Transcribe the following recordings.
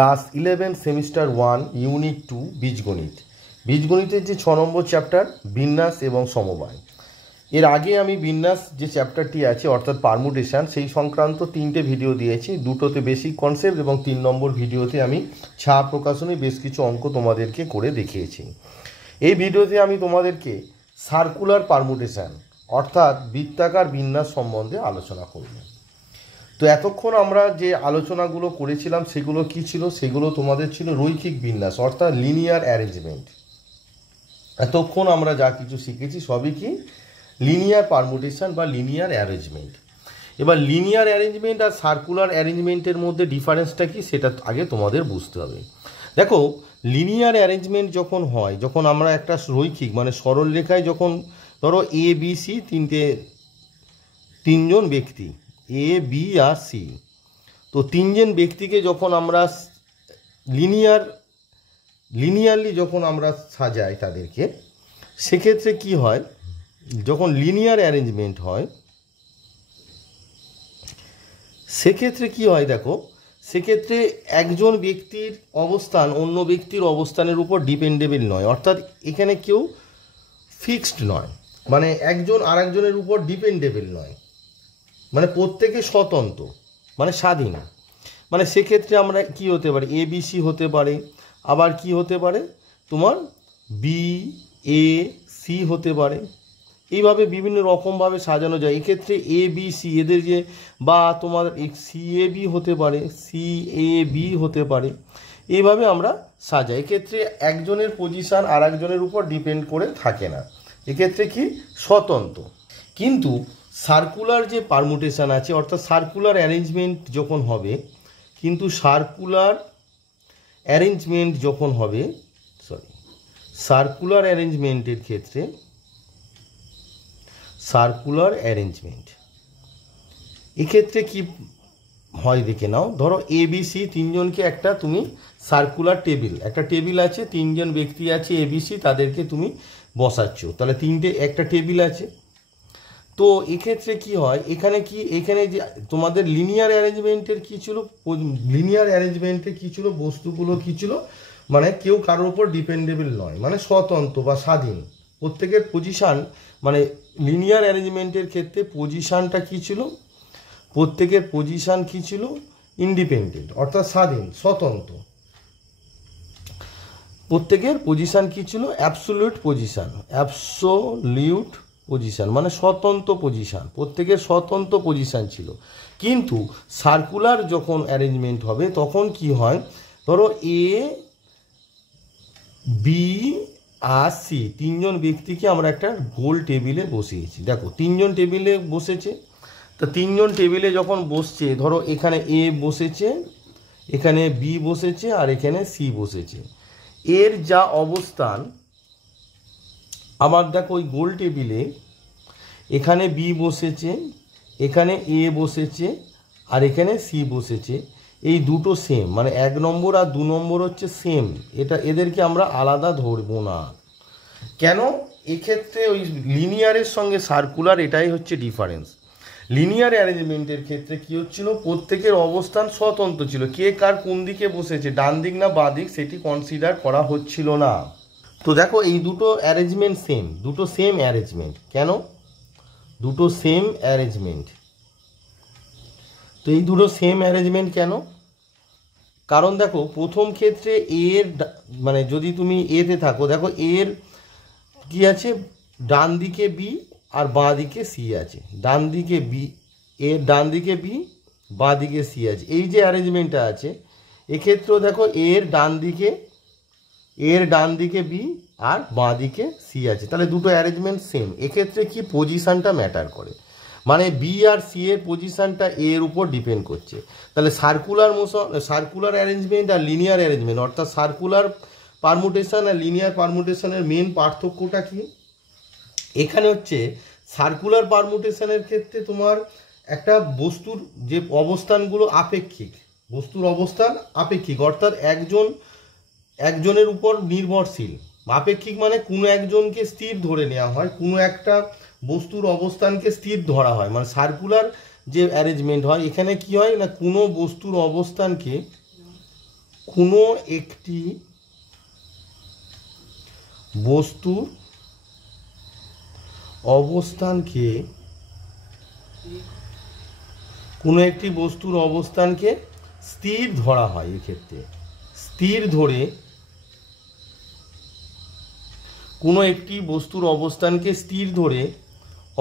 Class 11 semester 1 unit 2 বীজগণিত। বীজগণিতের যে 6 নম্বর chapter বিন্যাস এবং সমবায়। এর আগে আমি বিন্যাস যে চ্যাপ্টারটি আছে অর্থাৎ পারমুটেশন সেই সংক্রান্ত 3টে ভিডিও দিয়েছি। দুটোতে বেসিক কনসেপ্ট এবং 3 নম্বর ভিডিওতে আমি ছাপ প্রকাশনে বেশ কিছু অঙ্ক তোমাদেরকে করে দেখিয়েছি। এই ভিডিওতে আমি তোমাদেরকে সার্কুলার পারমুটেশন অর্থাৎ বৃত্তাকার বিন্যাস সম্বন্ধে আলোচনা করব। তো এতক্ষণ আমরা যে আলোচনাগুলো করেছিলাম সেগুলো কি ছিল? সেগুলো তোমাদের ছিল রৈখিক বিন্যাস অর্থাৎ লিনিয়ার অ্যারেঞ্জমেন্ট। এতক্ষণ আমরা যা কিছু শিখেছি সবই কি লিনিয়ার পারমুটেশন বা লিনিয়ার অ্যারেঞ্জমেন্ট। এবার লিনিয়ার অ্যারেঞ্জমেন্ট আর সার্কুলার অ্যারেঞ্জমেন্টের মধ্যে ডিফারেন্সটা কি সেটা আগে তোমাদের বুঝতে হবে। দেখো, লিনিয়ার অ্যারেঞ্জমেন্ট যখন হয়, যখন আমরা একটা রৈখিক মানে সরল রেখায় যখন ধরো এ বি সি তিনজন ব্যক্তি এ বি আর সি, তো তিনজন ব্যক্তিকে যখন আমরা লিনিয়ারলি যখন আমরা সাজাই তাদেরকে, সেক্ষেত্রে কি হয়, যখন লিনিয়ার অ্যারেঞ্জমেন্ট হয় সেক্ষেত্রে কি হয় দেখো, সেক্ষেত্রে একজন ব্যক্তির অবস্থান অন্য ব্যক্তির অবস্থানের উপর ডিপেন্ডেবল নয়, অর্থাৎ এখানে কেউ ফিক্সড নয়, মানে একজন আরেকজনের উপর ডিপেন্ডেবল নয়, মানে প্রত্যেকে স্বতন্ত্র মানে স্বাধীন। মানে সেক্ষেত্রে আমরা কি হতে পারে, এ বি সি হতে পারে, আবার কি হতে পারে তোমার বি এ সি হতে পারে। এইভাবে বিভিন্ন রকমভাবে সাজানো যায়। এক্ষেত্রে এ বি সি এদের যে বা তোমার সি এ বি হতে পারে, সি এ বি হতে পারে, এইভাবে আমরা সাজাই। এক্ষেত্রে একজনের পজিশান আর একজনের উপর ডিপেন্ড করে থাকে না, এক্ষেত্রে কি স্বতন্ত্র। কিন্তু সার্কুলার যে পারমুটেশন আছে অর্থাৎ সার্কুলার অ্যারেঞ্জমেন্ট যখন হবে, কিন্তু সার্কুলার অ্যারেঞ্জমেন্টের ক্ষেত্রে এক্ষেত্রে কি হয় দেখে নাও। ধরো এ বি সি তিনজনকে একটা তুমি সার্কুলার একটা টেবিল আছে, তিনজন ব্যক্তি আছে এ বি সি, তাদেরকে তুমি বসাচ্ছ, তাহলে একটা টেবিল আছে। তো এক্ষেত্রে কি হয়, এখানে যে তোমাদের লিনিয়ার অ্যারেঞ্জমেন্টে কি ছিল, বস্তুগুলো কি ছিল, মানে কেউ কারোর উপর ডিপেন্ডেবল নয়, মানে স্বতন্ত্র বা স্বাধীন। প্রত্যেকের পজিশান, মানে লিনিয়ার অ্যারেঞ্জমেন্টের ক্ষেত্রে পজিশানটা কি ছিল, প্রত্যেকের পজিশান কি ছিল, ইন্ডিপেন্ডেন্ট অর্থাৎ স্বাধীন স্বতন্ত্র। প্রত্যেকের পজিশান কি ছিল, অ্যাবসোলিউট পজিশান মানে স্বতন্ত্র পজিশান, প্রত্যেকের স্বতন্ত্র পজিশান ছিল। কিন্তু সার্কুলার যখন অ্যারেঞ্জমেন্ট হবে তখন কি হয়, ধরো এ বি আর সি তিনজন ব্যক্তিকে আমরা একটা গোল টেবিলে বসিয়েছি। দেখো তিনজন টেবিলে বসেছে, তা তিনজন টেবিলে যখন বসছে, ধরো এখানে এ বসেছে, এখানে বি বসেছে আর এখানে সি বসেছে। এর যা অবস্থান, আবার দেখো ওই গোল টেবিলে এখানে বি বসেছে, এখানে এ বসেছে আর এখানে সি বসেছে, এই দুটো সেম, মানে 1 নম্বর আর 2 নম্বর হচ্ছে সেম। এদেরকে আমরা আলাদা ধরবো না। কেন? এক্ষেত্রে ওই লিনিয়ারের সঙ্গে সার্কুলার এটাই হচ্ছে ডিফারেন্স। লিনিয়ার অ্যারেঞ্জমেন্টের ক্ষেত্রে কি হচ্ছিল, প্রত্যেকের অবস্থান স্বতন্ত্র ছিল, কে কার কোন দিকে বসেছে, ডান দিক না বাঁ দিক, সেটি কনসিডার করা হচ্ছিল না। তো দেখো এই দুটো অ্যারেঞ্জমেন্ট সেম, দুটো সেম অ্যারেঞ্জমেন্ট। কেন দুটো সেম অ্যারেঞ্জমেন্ট? তো এই দুটো সেম অ্যারেঞ্জমেন্ট কেন? কারণ দেখো প্রথম ক্ষেত্রে এর মানে যদি তুমি এতে থাকো, দেখো এর কি আছে, ডান দিকে বি আর বাঁ দিকে সি আছে, ডান দিকে বি বাঁ দিকে সি আছে, এই যে অ্যারেঞ্জমেন্টটা আছে। এক্ষেত্রেও দেখো এর ডান দিকে বি আর বাঁ দিকে সি আছে, তাহলে দুটো অ্যারেঞ্জমেন্ট সেম। এক্ষেত্রে কি পজিশানটা ম্যাটার করে, মানে বি আর সি এর পজিশানটা এর উপর ডিপেন্ড করছে। তাহলে সার্কুলার অ্যারেঞ্জমেন্ট আর লিনিয়ার অ্যারেঞ্জমেন্ট অর্থাৎ সার্কুলার পারমুটেশন আর লিনিয়ার পারমুটেশনের মেন পার্থক্যটা কি? এখানে হচ্ছে সার্কুলার পারমুটেশনের ক্ষেত্রে তোমার একটা বস্তুর যে অবস্থানগুলো আপেক্ষিক, বস্তুর অবস্থান আপেক্ষিক, অর্থাৎ একজনের উপর নির্ভরশীল। আপেক্ষিক মানে কোনো একজনকে স্থির ধরে নেওয়া হয়, কোনো একটা বস্তুর অবস্থানকে স্থির ধরা হয়। মানে সার্কুলার যে অ্যারেঞ্জমেন্ট হয় এখানে কি হয় না, কোনো বস্তুর অবস্থানকে কোনো একটি বস্তুর অবস্থানকে স্থির ধরা হয়। এক্ষেত্রে স্থির ধরে কোনো একটি বস্তুর অবস্থানকে স্থির ধরে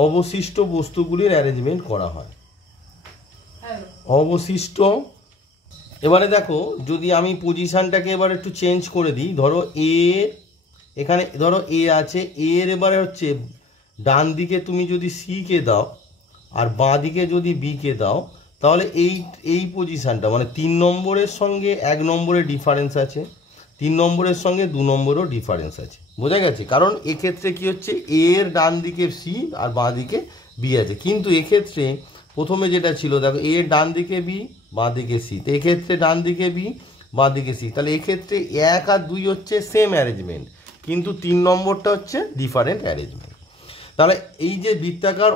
অবশিষ্ট বস্তুগুলির অ্যারেঞ্জমেন্ট করা হয়। অবশিষ্ট, এবারে দেখো যদি আমি পজিশনটাকে এবার একটু চেঞ্জ করে দিই, ধরো এ, এখানে ধরো এ আছে, এর এবারে হচ্ছে ডান দিকে তুমি যদি সি কে দাও আর বাঁ দিকে যদি বি কে দাও, তাহলে এই পজিশনটা মানে 3 নম্বরের সঙ্গে 1 নম্বরের ডিফারেন্স আছে, 3 নম্বরের সঙ্গে 2 নম্বরও ডিফারেন্স আছে। বোঝা গেছে? কারণ এক্ষেত্রে কি হচ্ছে, এর ডান দিকে সি আর বাঁ দিকে বি আছে, কিন্তু এক্ষেত্রে প্রথমে যেটা ছিল দেখো, এর ডান দিকে বি বাঁ দিকে সি, তো এক্ষেত্রে ডান দিকে বি বাঁ দিকে সি, তাহলে এক্ষেত্রে 1 আর 2 হচ্ছে সেম অ্যারেঞ্জমেন্ট, কিন্তু 3 নম্বরটা হচ্ছে ডিফারেন্ট অ্যারেঞ্জমেন্ট। তাহলে এই যে বৃত্তাকার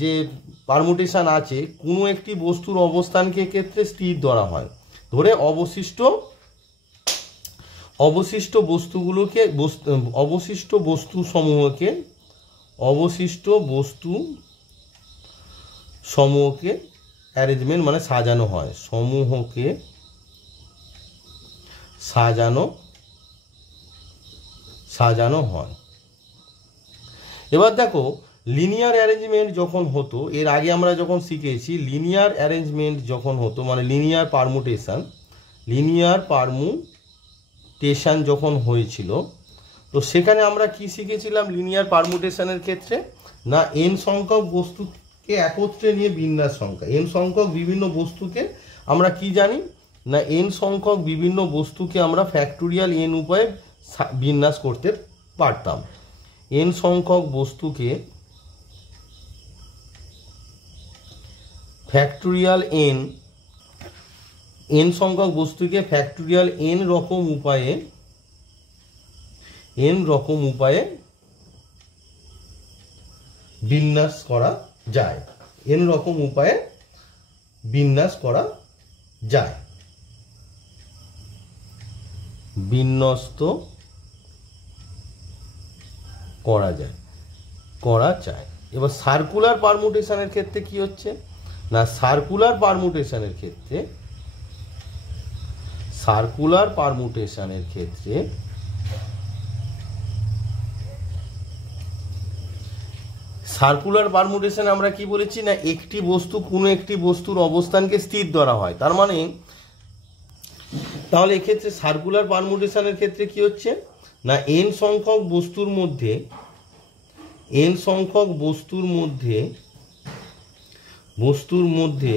যে পারমুটেশন আছে, কোনো একটি বস্তুর অবস্থানকে ক্ষেত্রে স্থির ধরা হয়, ধরে অবশিষ্ট বস্তু সমূহকে অ্যারেঞ্জমেন্ট মানে সাজানো হয়, সমূহকে সাজানো হয়। এবার দেখো লিনিয়ার অ্যারেঞ্জমেন্ট যখন হতো, এর আগে আমরা যখন শিখেছি লিনিয়ার অ্যারেঞ্জমেন্ট যখন হতো মানে লিনিয়ার পারমুটেশন যখন হয়েছিল, তো সেখানে আমরা কি শিখেছিলাম লিনিয়ার পারমুটেশনের ক্ষেত্রে, না n সংখ্যক বস্তুকে একত্রে নিয়ে বিন্যাস সংখ্যা, n সংখ্যক বিভিন্ন বস্তুকে আমরা কি জানি, না n সংখ্যক বিভিন্ন বস্তুকে আমরা ফ্যাক্টোরিয়াল n উপায়ে বিন্যাস করতে পারতাম। n সংখ্যক বস্তুকে ফ্যাক্টোরিয়াল n সংখ্যক বস্তুকে ফ্যাক্টোরিয়াল n রকম উপায়ে বিন্যাস করা যায়, n রকম উপায়ে বিন্যাস করা যায়, বিন্যস্ত করা যায়। এবার সার্কুলার পারমুটেশনের ক্ষেত্রে কি হচ্ছে, না সার্কুলার পারমুটেশনের ক্ষেত্রে আমরা কি বলেছি, না একটি বস্তু কোনো একটি বস্তুর অবস্থানকে স্থির ধরা হয়, তার মানে তাহলে এক্ষেত্রে সার্কুলার পারমুটেশনের ক্ষেত্রে কি হচ্ছে, না n সংখ্যক বস্তুর মধ্যে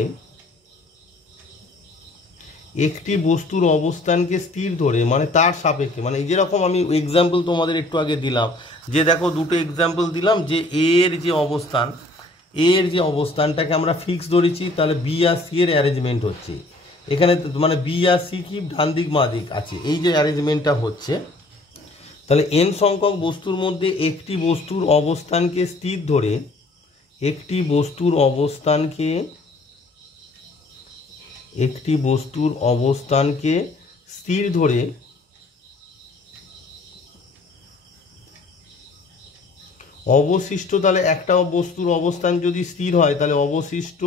একটি বস্তুর অবস্থানকে স্থির ধরে মানে তার সাপেক্ষে, মানে যেরকম আমি এক্সাম্পল তোমাদের একটু আগে দিলাম, যে দেখো দুটো এক্সাম্পল দিলাম, যে এর যে অবস্থানটাকে আমরা ফিক্স ধরেছি, তাহলে বি আর সি এর অ্যারেঞ্জমেন্ট হচ্ছে এখানে, মানে বি আর সি কি ডান দিক বাঁ দিক আছে, এই যে অ্যারেঞ্জমেন্টটা হচ্ছে, তাহলে n সংখ্যক বস্তুর মধ্যে একটি বস্তুর অবস্থানকে স্থির ধরে অবশিষ্ট, তাহলে একটা বস্তুর অবস্থান যদি স্থির হয়, তাহলে অবশিষ্ট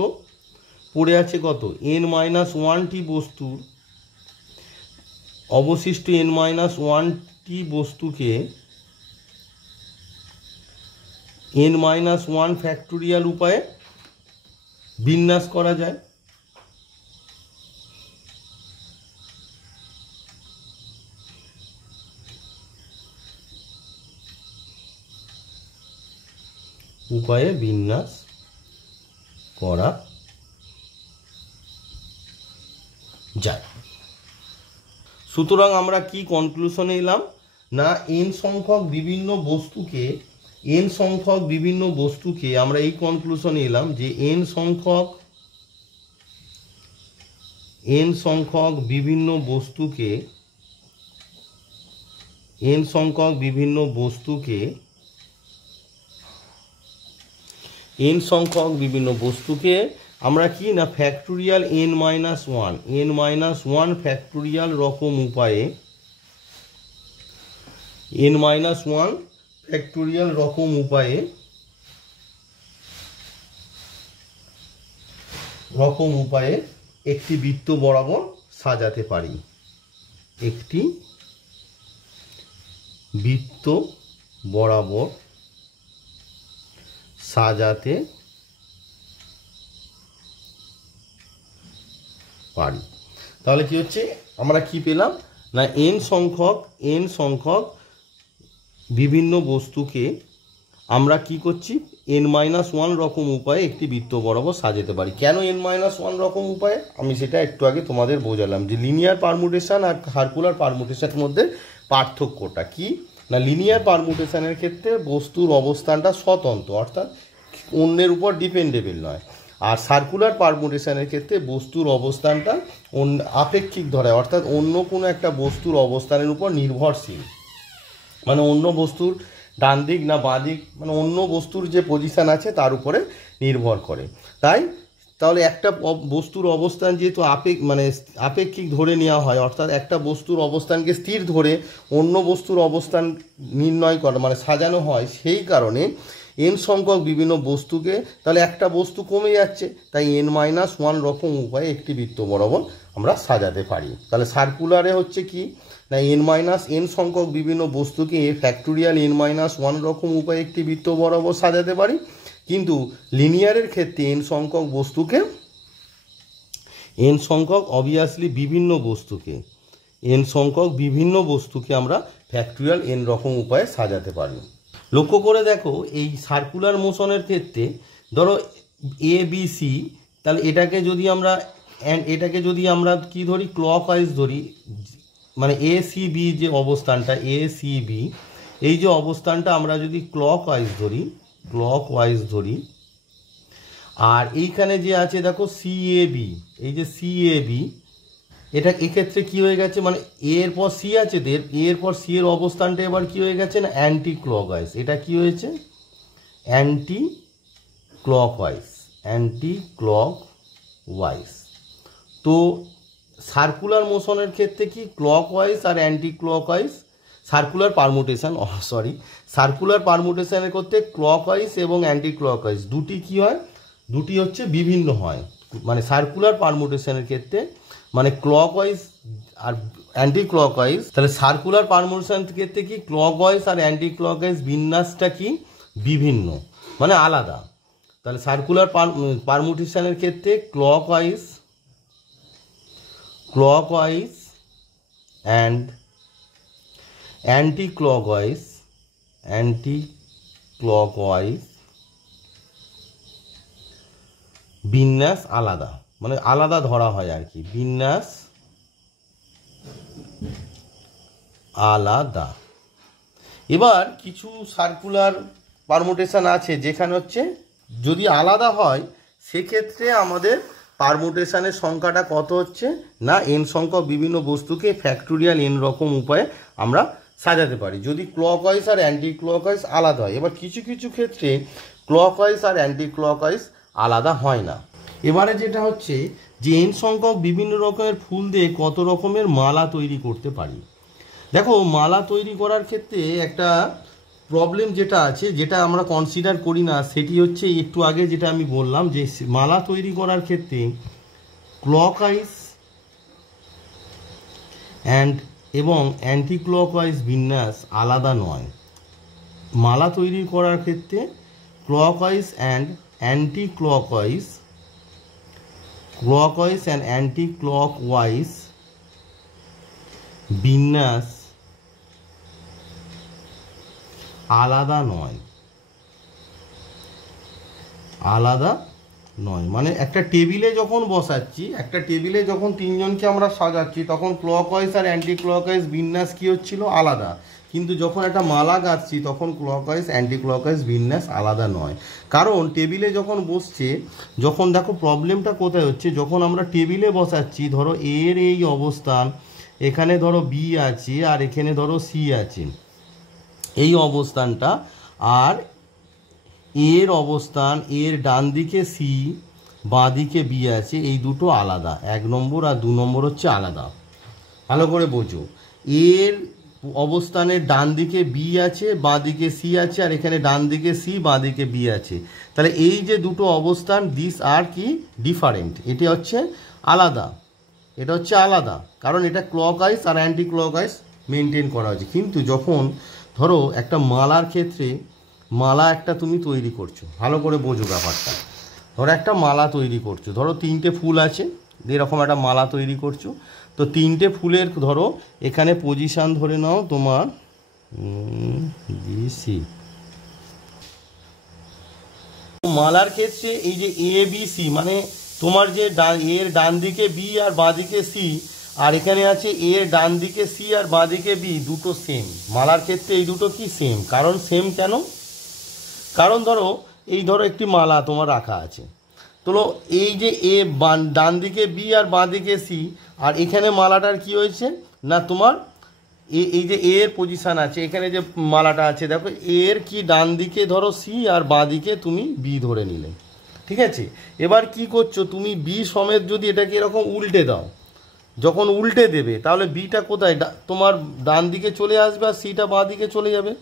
পড়ে আছে কত, n-1টি বস্তুর, অবশিষ্ট n-1টি বস্তুকে n-1 ফ্যাক্টোরিয়াল উপায়ে বিন্যাস করা যায়। সুতরাং আমরা কি কনক্লুশনে এলাম, না n সংখ্যক বিভিন্ন বস্তুকে আমরা এই কনক্লুশনে এলাম যে n সংখ্যক বিভিন্ন বস্তুকে আমরা কি না ফ্যাক্টোরিয়াল n-1 ফ্যাক্টোরিয়াল রকম উপায়ে n-1 ফ্যাক্টোরিয়াল রকম উপায়ে একটি বৃত্ত বরাবর সাজাতে পারি, একটি বৃত্ত বরাবর সাজাতে পারি। তাহলে কি হচ্ছে, আমরা কি পেলাম না n সংখ্যক বিভিন্ন বস্তুকে আমরা কি করছি n-1 রকম উপায়ে একটি বৃত্ত বরাবর সাজাতে পারি। কেন n-1 রকম উপায়ে, আমি সেটা একটু আগে তোমাদের বোঝালাম যে লিনিয়ার পারমুটেশন আর সার্কুলার পারমুটেশনের মধ্যে পার্থক্যটা কি না, লিনিয়ার পারমুটেশনের ক্ষেত্রে বস্তুর অবস্থানটা স্বতন্ত্র, অর্থাৎ অন্যের উপর ডিপেন্ডেবল নয়। আর সার্কুলার পারমুটেশনের ক্ষেত্রে বস্তুর অবস্থানটা আপেক্ষিক ধরে, অর্থাৎ অন্য কোনো একটা বস্তুর অবস্থানের উপর নির্ভরশীল, মানে অন্য বস্তুর ডান দিক না বাঁ দিক, মানে অন্য বস্তুর যে পজিশান আছে তার উপরে নির্ভর করে। তাহলে একটা বস্তুর অবস্থান যেহেতু আপেক্ষিক ধরে নেওয়া হয়, অর্থাৎ একটা বস্তুর অবস্থানকে স্থির ধরে অন্য বস্তুর অবস্থান নির্ণয় করা মানে সাজানো হয়, সেই কারণে n সংখ্যক বিভিন্ন বস্তুকে, তাহলে একটা বস্তু কমে যাচ্ছে, তাই n-1 রকম উপায়ে একটি বৃত্ত বরাবর আমরা সাজাতে পারি। তাহলে সার্কুলারে হচ্ছে কি না n সংখ্যক বিভিন্ন বস্তুকে ফ্যাক্টোরিয়াল n-1 রকম উপায়ে একটি বৃত্ত বরাবর সাজাতে পারি, কিন্তু লিনিয়ারের ক্ষেত্রে n সংখ্যক অবভিয়াসলি বিভিন্ন বস্তুকে আমরা ফ্যাক্টোরিয়াল n রকম উপায়ে সাজাতে পারি। লক্ষ্য করে দেখো, এই সার্কুলার মোশনের ক্ষেত্রে ধরো ABC, তাহলে এটাকে যদি আমরা কি ধরি ক্লকওয়াইজ ধরি, মানে ACB যে অবস্থানটা ACB, এই যে অবস্থানটা আমরা যদি ক্লকওয়াইজ ধরি, আর এইখানে যে আছে দেখো CAB, এই যে CAB, এটা এক্ষেত্রে কি হয়ে গেছে, মানে এর পর সি আছে, এর পর সি এর অবস্থানটা এবার কি হয়ে গেছে না অ্যান্টি ক্লকওয়াইজ। এটা কি হয়েছে অ্যান্টি ক্লকওয়াইজ। তো সার্কুলার মোশনের ক্ষেত্রে কি ক্লকওয়াইজ আর অ্যান্টি ক্লকওয়াইজ, সার্কুলার পারমুটেশনের ক্ষেত্রে ক্লকওয়াইজ এবং অ্যান্টি ক্লকওয়াইজ দুটি কি হয়, দুটি হচ্ছে বিভিন্ন হয়। মানে সার্কুলার পারমুটেশনের ক্ষেত্রে মানে ক্লকওয়াইজ আর অ্যান্টি ক্লকওয়াইজ, তাহলে সার্কুলার পারমুটেশনের ক্ষেত্রে কি ক্লকওয়াইজ আর অ্যান্টি ক্লকওয়াইজ বিন্যাসটা কি বিভিন্ন, মানে আলাদা। তাহলে সার্কুলার পারমুটেশনের ক্ষেত্রে ক্লকওয়াইজ অ্যান্ড অ্যান্টি ক্লকওয়াইজ বিন্যাস আলাদা, মানে আলাদা ধরা হয় আর কি, বিন্যাস আলাদা। এবার কিছু সার্কুলার পারমুটেশন আছে যেখানে হচ্ছে যদি আলাদা হয় সেক্ষেত্রে আমাদের পারমুটেশনের সংখ্যাটা কত হচ্ছে না n সংখ্যক বিভিন্ন বস্তুকে ফ্যাক্টোরিয়াল n রকম উপায়ে আমরা সাজাতে পারি যদি ক্লকওয়াইজ আর অ্যান্টি ক্লকওয়াইজ আলাদা হয়। এবার কিছু কিছু ক্ষেত্রে ক্লকওয়াইজ আর অ্যান্টি ক্লকওয়াইজ আলাদা হয় না। এবারে যেটা হচ্ছে যে n সংখ্যক বিভিন্ন রকমের ফুল দিয়ে কত রকমের মালা তৈরি করতে পারি। দেখো, মালা তৈরি করার ক্ষেত্রে একটা প্রবলেম যেটা আছে, যেটা আমরা কনসিডার করি না, সেটি হচ্ছে একটু আগে যেটা আমি বললাম যে মালা তৈরি করার ক্ষেত্রে ক্লকওয়াইজ এবং অ্যান্টি ক্লকওয়াইজ বিন্যাস আলাদা নয়। মালা তৈরি করার ক্ষেত্রে ক্লকওয়াইজ অ্যান্ড অ্যান্টি ক্লকওয়াইজ বিন্যাস আলাদা নয়। মানে একটা টেবিলে যখন বসাচ্ছি, একটা টেবিলে যখন তিনজনকে আমরা সাজাচ্ছি তখন ক্লকওয়াইজ আর অ্যান্টি ক্লকওয়াইজ বিন্যাস কী হচ্ছিল আলাদা, কিন্তু যখন একটা মালা গাচ্ছি তখন ক্লকওয়াইজ অ্যান্টি ক্লকওয়াইজ বিন্যাস আলাদা নয়। কারণ টেবিলে যখন বসছে, যখন দেখো প্রবলেমটা কোথায় হচ্ছে, যখন আমরা টেবিলে বসাচ্ছি ধরো এর এই অবস্থান, এখানে ধরো বি আছে আর এখানে ধরো সি আছে, এই অবস্থানটা, আর এর অবস্থান এর ডান দিকে সি বাঁ দিকে বি আছে, এই দুটো আলাদা, 1 নম্বর আর 2 নম্বর হচ্ছে আলাদা। ভালো করে বোঝো, এর অবস্থানের ডান দিকে বি আছে, বাঁ দিকে সি আছে, আর এখানে ডান দিকে সি, বাঁ দিকে বি আছে। তাহলে এই যে দুটো অবস্থান, দিস আর কি ডিফারেন্ট, এটি হচ্ছে আলাদা, এটা হচ্ছে আলাদা, কারণ এটা ক্লকওয়াইজ আর অ্যান্টি ক্লকওয়াইজ মেনটেন করা হয়েছে। কিন্তু যখন ধরো একটা মালার ক্ষেত্রে, মালা একটা তুমি তৈরি করছো, ভালো করে বোঝো ব্যাপারটা। ধরো একটা মালা তৈরি করছো, ধরো 3টে ফুল আছে, এরকম একটা মালা তৈরি করছো। তো 3টে ফুলের ধরো এখানে পজিশান ধরে নাও তোমার সি। মালার ক্ষেত্রে এই যে এ বি সি, মানে তোমার যে এর ডান দিকে বি আর বাঁ দিকে সি, আর এখানে আছে এর ডান দিকে সি আর বাঁ দিকে বি, দুটো সেম। মালার ক্ষেত্রে এই দুটো কি সেম, কারণ সেম কেন, কারণ ধরো একটি মালা তোমার রাখা আছে, তো এই যে এ ডান দিকে বি আর বাঁ দিকে সি, আর এখানে মালাটার কি হয়েছে না, তোমার এই যে এর পজিশান আছে, এখানে যে মালাটা আছে দেখো, এর কি ডান দিকে ধরো সি আর বাঁ দিকে তুমি বি ধরে নিলে, ঠিক আছে। এবার কি করছো তুমি, বি সমেত যদি এটাকে এরকম উল্টে দাও, যখন উল্টে দেবে তাহলে বিটা কোথায়, তোমার ডান দিকে চলে আসবে আর সিটা বাঁ দিকে চলে যাবে।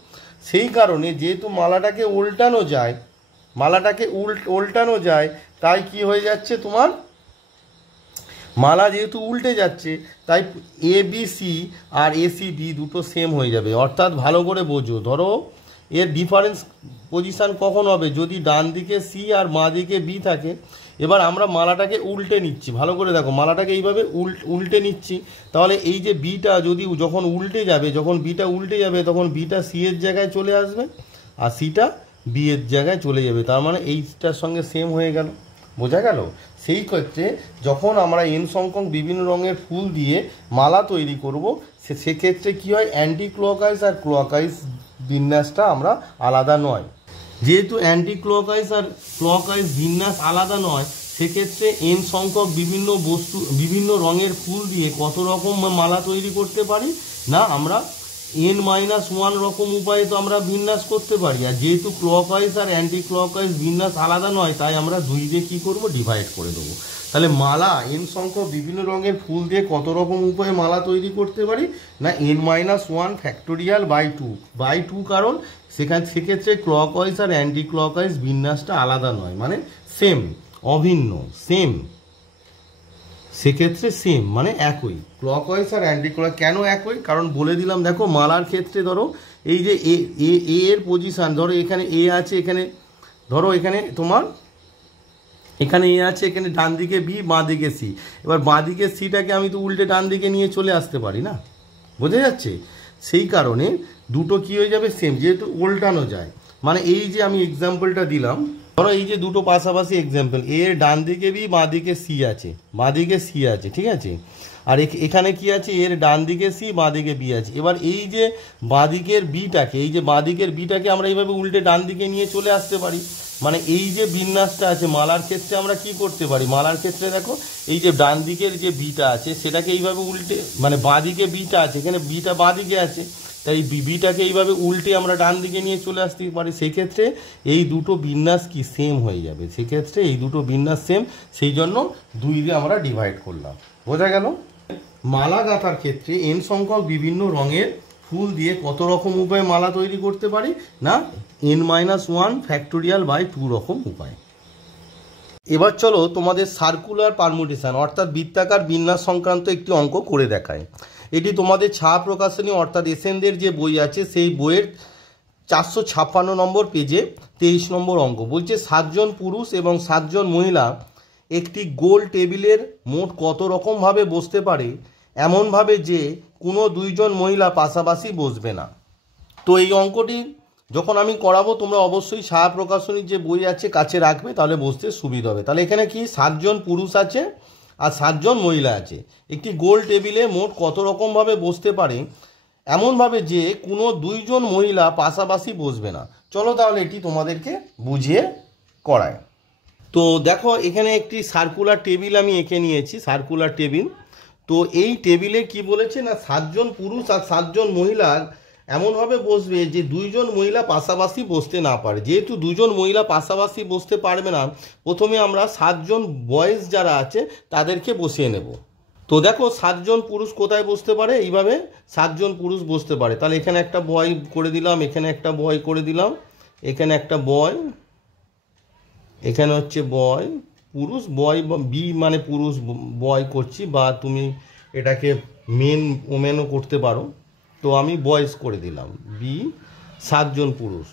সেই কারণে যেহেতু মালাটাকে উল্টানো যায়, উল্টানো যায়, তাই কি হয়ে যাচ্ছে তোমার, মালা যেহেতু উল্টে যাচ্ছে, তাই এ বি সি আর এ সি বি দুটো সেম হয়ে যাবে। অর্থাৎ ভালো করে বোঝো, ধরো এর ডিফারেন্স পজিশান কখন হবে, যদি ডান দিকে সি আর বাঁ দিকে বি থাকে। এবার আমরা মালাটাকে উল্টে নিচ্ছি, ভালো করে দেখো, মালাটাকে এইভাবে উল্টে নিচ্ছি, তাহলে এই যে বিটা যদি যখন উল্টে যাবে, যখন বিটা উল্টে যাবে, তখন বিটা সি এর জায়গায় চলে আসবে আর সিটা বি এর জায়গায় চলে যাবে, তার মানে এইটার সঙ্গে সেম হয়ে গেল। বোঝা গেল? সেই ক্ষেত্রে যখন আমরা এন সংখ্যক বিভিন্ন রঙের ফুল দিয়ে মালা তৈরি করব, সেক্ষেত্রে কী হয়, অ্যান্টি ক্লকওয়াইজ আর ক্লকওয়াইজ বিন্যাসটা আমরা আলাদা নয়। যেহেতু অ্যান্টি ক্লকওয়াইজ আর ক্লকওয়াইজ বিন্যাস আলাদা নয়, সেক্ষেত্রে এন সংখ্যক বিভিন্ন রঙের ফুল দিয়ে কত রকম মালা তৈরি করতে পারি না, আমরা n-1 রকম উপায়ে তো আমরা বিন্যাস করতে পারি। আর যেহেতু ক্লকওয়াইজ আর অ্যান্টি ক্লকওয়াইজ বিন্যাস আলাদা নয়, তাই আমরা 2 দিয়ে কী করবো, ডিভাইড করে দেবো। তাহলে মালা এন সংখ্যক বিভিন্ন রঙের ফুল দিয়ে কত রকম উপায়ে মালা তৈরি করতে পারি না, n-1 ফ্যাক্টোরিয়াল বাই টু, কারণ সেক্ষেত্রে ক্লকওয়াইজ আর অ্যান্টি ক্লকওয়াইজ বিন্যাসটা আলাদা নয়, মানে সেম, অভিন্ন, সেম, সেক্ষেত্রে সেম মানে একই। ক্লকওয়াইজ আর অ্যান্টি ক্লক কেন একই, কারণ বলে দিলাম, দেখো মালার ক্ষেত্রে ধরো এই যে এ এর পজিশান, ধরো এখানে এ আছে, এখানে ধরো এখানে তোমার এখানে এ আছে, এখানে ডান দিকে বি, বাঁ দিকে সি। এবার বাঁ দিকে সিটাকে আমি তো উল্টে ডান দিকে নিয়ে চলে আসতে পারি না, বোঝা যাচ্ছে? সেই কারণে দুটো কি হয়ে যাবে, সেম, যেহেতু উল্টানো যায়। মানে এই যে আমি এক্সাম্পলটা দিলাম, ধরো এই যে দুটো পাশাপাশি এক্সাম্পল, এর ডান দিকে বি, বাঁ দিকে সি আছে, ঠিক আছে, আর এখানে কি আছে, এর ডান দিকে সি, বাঁ দিকে বি আছে। এবার এই যে বাঁ দিকের বিটাকে আমরা এইভাবে উল্টে ডান দিকে নিয়ে চলে আসতে পারি। মানে এই যে বিন্যাসটা আছে মালার ক্ষেত্রে, আমরা কি করতে পারি, মালার ক্ষেত্রে দেখো এই যে ডান দিকের যে বিটা আছে সেটাকে এইভাবে উল্টে, মানে বাঁ দিকে বিটা আছে, এখানে বিটা বাঁ দিকে আছে, তাই বিটাকে এইভাবে উল্টে আমরা ডান দিকে নিয়ে চলে আসতে পারি। সেক্ষেত্রে এই দুটো বিন্যাস কি সেম হয়ে যাবে, সেক্ষেত্রে এই দুটো বিন্যাস সেম, সেই জন্য 2 দিয়ে আমরা ডিভাইড করলাম। বোঝা গেল? মালা গাঁথার ক্ষেত্রে এন সংখ্যক বিভিন্ন রঙের ফুল দিয়ে কত রকম উপায়ে মালা তৈরি করতে পারি না, n-1 ফ্যাক্টোরিয়াল বাই 2 রকম উপায়। এবার চলো তোমাদের সার্কুলার পারমুটেশন অর্থাৎ বৃত্তাকার বিন্যাস সংক্রান্ত একটি অঙ্ক করে দেখায়। এটি তোমাদের ছায়া প্রকাশনী অর্থাৎ এসএনদের যে বই আছে সেই বইয়ের 456 নম্বর পেজে 23 নম্বর অঙ্ক। বলছে 7 জন পুরুষ এবং 7 জন মহিলা একটি গোল টেবিলের মোট কত রকমভাবে বসতে পারে, এমনভাবে যে কোনো 2 জন মহিলা পাশাপাশি বসবে না। তো এই অঙ্কটি যখন আমি করাবো তোমরা অবশ্যই ছায়া প্রকাশনীর যে বই আছে কাছে রাখবে, তাহলে বসতে সুবিধা হবে। তাহলে এখানে কি 7 জন পুরুষ আছে আর 7 জন মহিলা আছে, একটি গোল টেবিলে মোট কত রকমভাবে বসতে পারে, এমনভাবে যে কোনো 2 জন মহিলা পাশাপাশি বসবে না। চলো তাহলে এটি তোমাদেরকে বুঝিয়ে করায়। তো দেখো এখানে একটি সার্কুলার টেবিল আমি এঁকে নিয়েছি, সার্কুলার টেবিল। তো এই টেবিলে কি বলেছে না, 7 জন পুরুষ আর 7 জন মহিলার এমনভাবে বসবে যে দুইজন মহিলা পাশাপাশি বসতে না পারে। যেহেতু দুজন মহিলা পাশাপাশি বসতে পারবে না, প্রথমে আমরা 7জন বয়েজ যারা আছে তাদেরকে বসিয়ে নেব। তো দেখো 7জন পুরুষ কোথায় বসতে পারে, এইভাবে 7জন পুরুষ বসতে পারে। তাহলে এখানে একটা বয় করে দিলাম, এখানে একটা বয় করে দিলাম, এখানে একটা বয়, এখানে হচ্ছে বয় পুরুষ, বয় বি মানে পুরুষ বয় করছি, বা তুমি এটাকে মেন ওমেনও করতে পারো। তো আমি বয়েজ করে দিলাম, বি 7জন পুরুষ।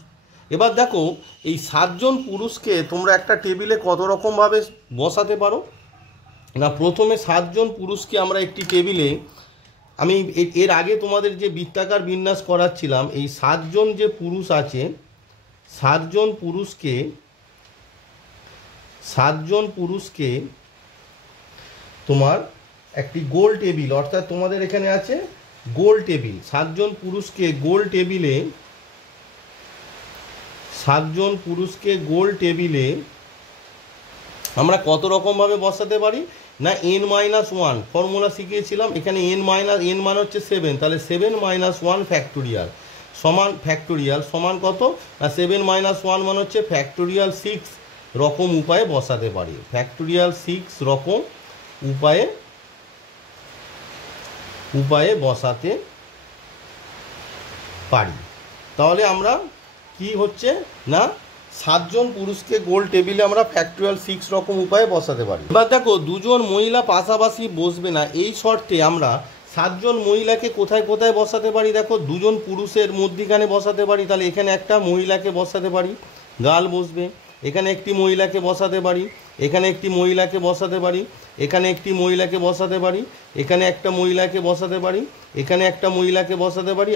এবার দেখো এই 7জন পুরুষকে তোমরা একটা টেবিলে কত রকমভাবে বসাতে পারো না। প্রথমে 7জন পুরুষকে আমরা একটি টেবিলে, আমি এর আগে তোমাদের যে বৃত্তাকার বিন্যাস করাচ্ছিলাম, এই 7জন যে পুরুষ আছে, 7জন পুরুষকে তোমার একটি গোল টেবিল, অর্থাৎ তোমাদের এখানে আছে গোল টেবিল, 7জন পুরুষকে গোল টেবিলে আমরা কত রকমভাবে বসাতে পারি না। n-1 ফর্মুলা শিখিয়েছিলাম, এখানে n মান হচ্ছে 7, তাহলে 7 - 1 ফ্যাক্টোরিয়াল সমান কত না 7 - 1 মানে হচ্ছে ফ্যাক্টোরিয়াল 6 রকম উপায়ে বসাতে পারি, ফ্যাক্টোরিয়াল 6 রকম উপায়ে বসাতে পারি। তাহলে আমরা কি হচ্ছে না 7জন পুরুষকে গোল টেবিলে আমরা ফ্যাক্টোরিয়াল 6 রকম উপায়ে বসাতে পারি। এবার দেখো দুজন মহিলা পাশাপাশি বসবে না, এই শর্তে আমরা 7জন মহিলাকে কোথায় কোথায় বসাতে পারি। দেখো দুজন পুরুষের মধ্যিখানে বসাতে পারি, তাহলে এখানে একটা মহিলাকে বসাতে পারি, গার্ল বসবে। এখানে একটি মহিলাকে বসাতে পারি, এখানে একটি মহিলাকে বসাতে পারি, এখানে একটি মহিলাকে বসাতে পারি, এখানে একটা মহিলাকে বসাতে পারি, এখানে একটা মহিলাকে বসাতে পারি,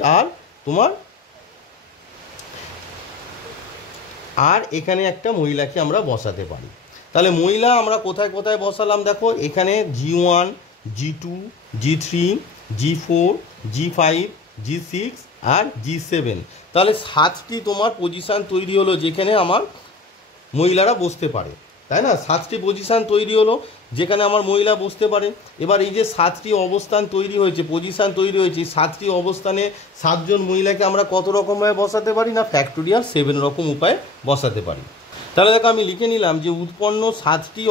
আর এখানে একটা মহিলাকে আমরা বসাতে পারি। তাহলে মহিলা আমরা কোথায় কোথায় বসালাম দেখো, এখানে G1, G2, G3, G4, G5, G6 আর G7। তাহলে 7টি তোমার পজিশান তৈরি হলো যেখানে আমার মহিলারা বসতে পারে, তাই না। 7টি পজিশান তৈরি হলো যেখানে আমার মহিলা বসতে পারে। এবার এই যে 7টি অবস্থান তৈরি হয়েছে, পজিশান তৈরি হয়েছে, 7টি অবস্থানে 7জন মহিলাকে আমরা কত রকমভাবে বসাতে পারি না ফ্যাক্টোরিয়াল 7 রকম উপায়ে বসাতে পারি। তাহলে দেখো আমি লিখে নিলাম যে উৎপন্ন 7টি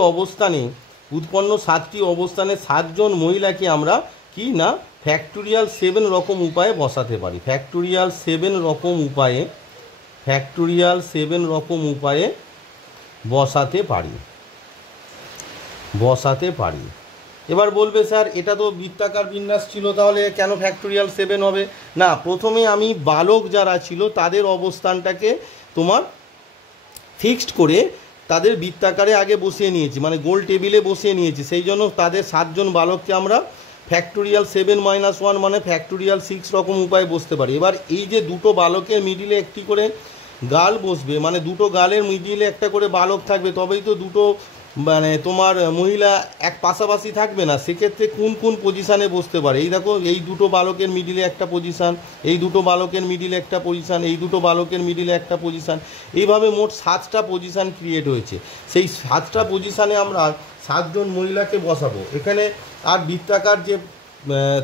অবস্থানে 7জন মহিলাকে আমরা কি না ফ্যাক্টোরিয়াল 7 রকম উপায়ে বসাতে পারি, ফ্যাক্টোরিয়াল 7 রকম উপায়ে বসাতে পারি। এবার বলবে স্যার এটা তো বৃত্তাকার বিন্যাস ছিল, তাহলে কেন ফ্যাক্টোরিয়াল 7 হবে না। প্রথমে আমি বালক যারা ছিল তাদের অবস্থানটাকে তোমার ফিক্সড করে তাদের বৃত্তাকারে আগে বসিয়ে নিয়েছি, মানে গোল টেবিলে বসিয়ে নিয়েছি, সেই জন্য তাদের 7জন বালককে আমরা ফ্যাক্টোরিয়াল 7 - 1 মানে ফ্যাক্টোরিয়াল 6 রকম উপায়ে বসতে পারি। এবার এই যে দুটো বালকের মিডিলে একটি করে গাল বসবে, মানে দুটো গালের মিডিলে একটা করে বালক থাকবে, তবেই তো দুটো মানে তোমার মহিলা এক পাশাপাশি থাকবে না। সেক্ষেত্রে কোন কোন পজিশানে বসতে পারে, এই দেখো এই দুটো বালকের মিডিলে একটা পজিশান, এই দুটো বালকের মিডিলে একটা পজিশান, এই দুটো বালকের মিডিলে একটা পজিশান, এইভাবে মোট 7টা পজিশান ক্রিয়েট হয়েছে। সেই 7টা পজিশানে আমরা 7জন মহিলাকে বসাবো। এখানে আর বৃত্তাকার যে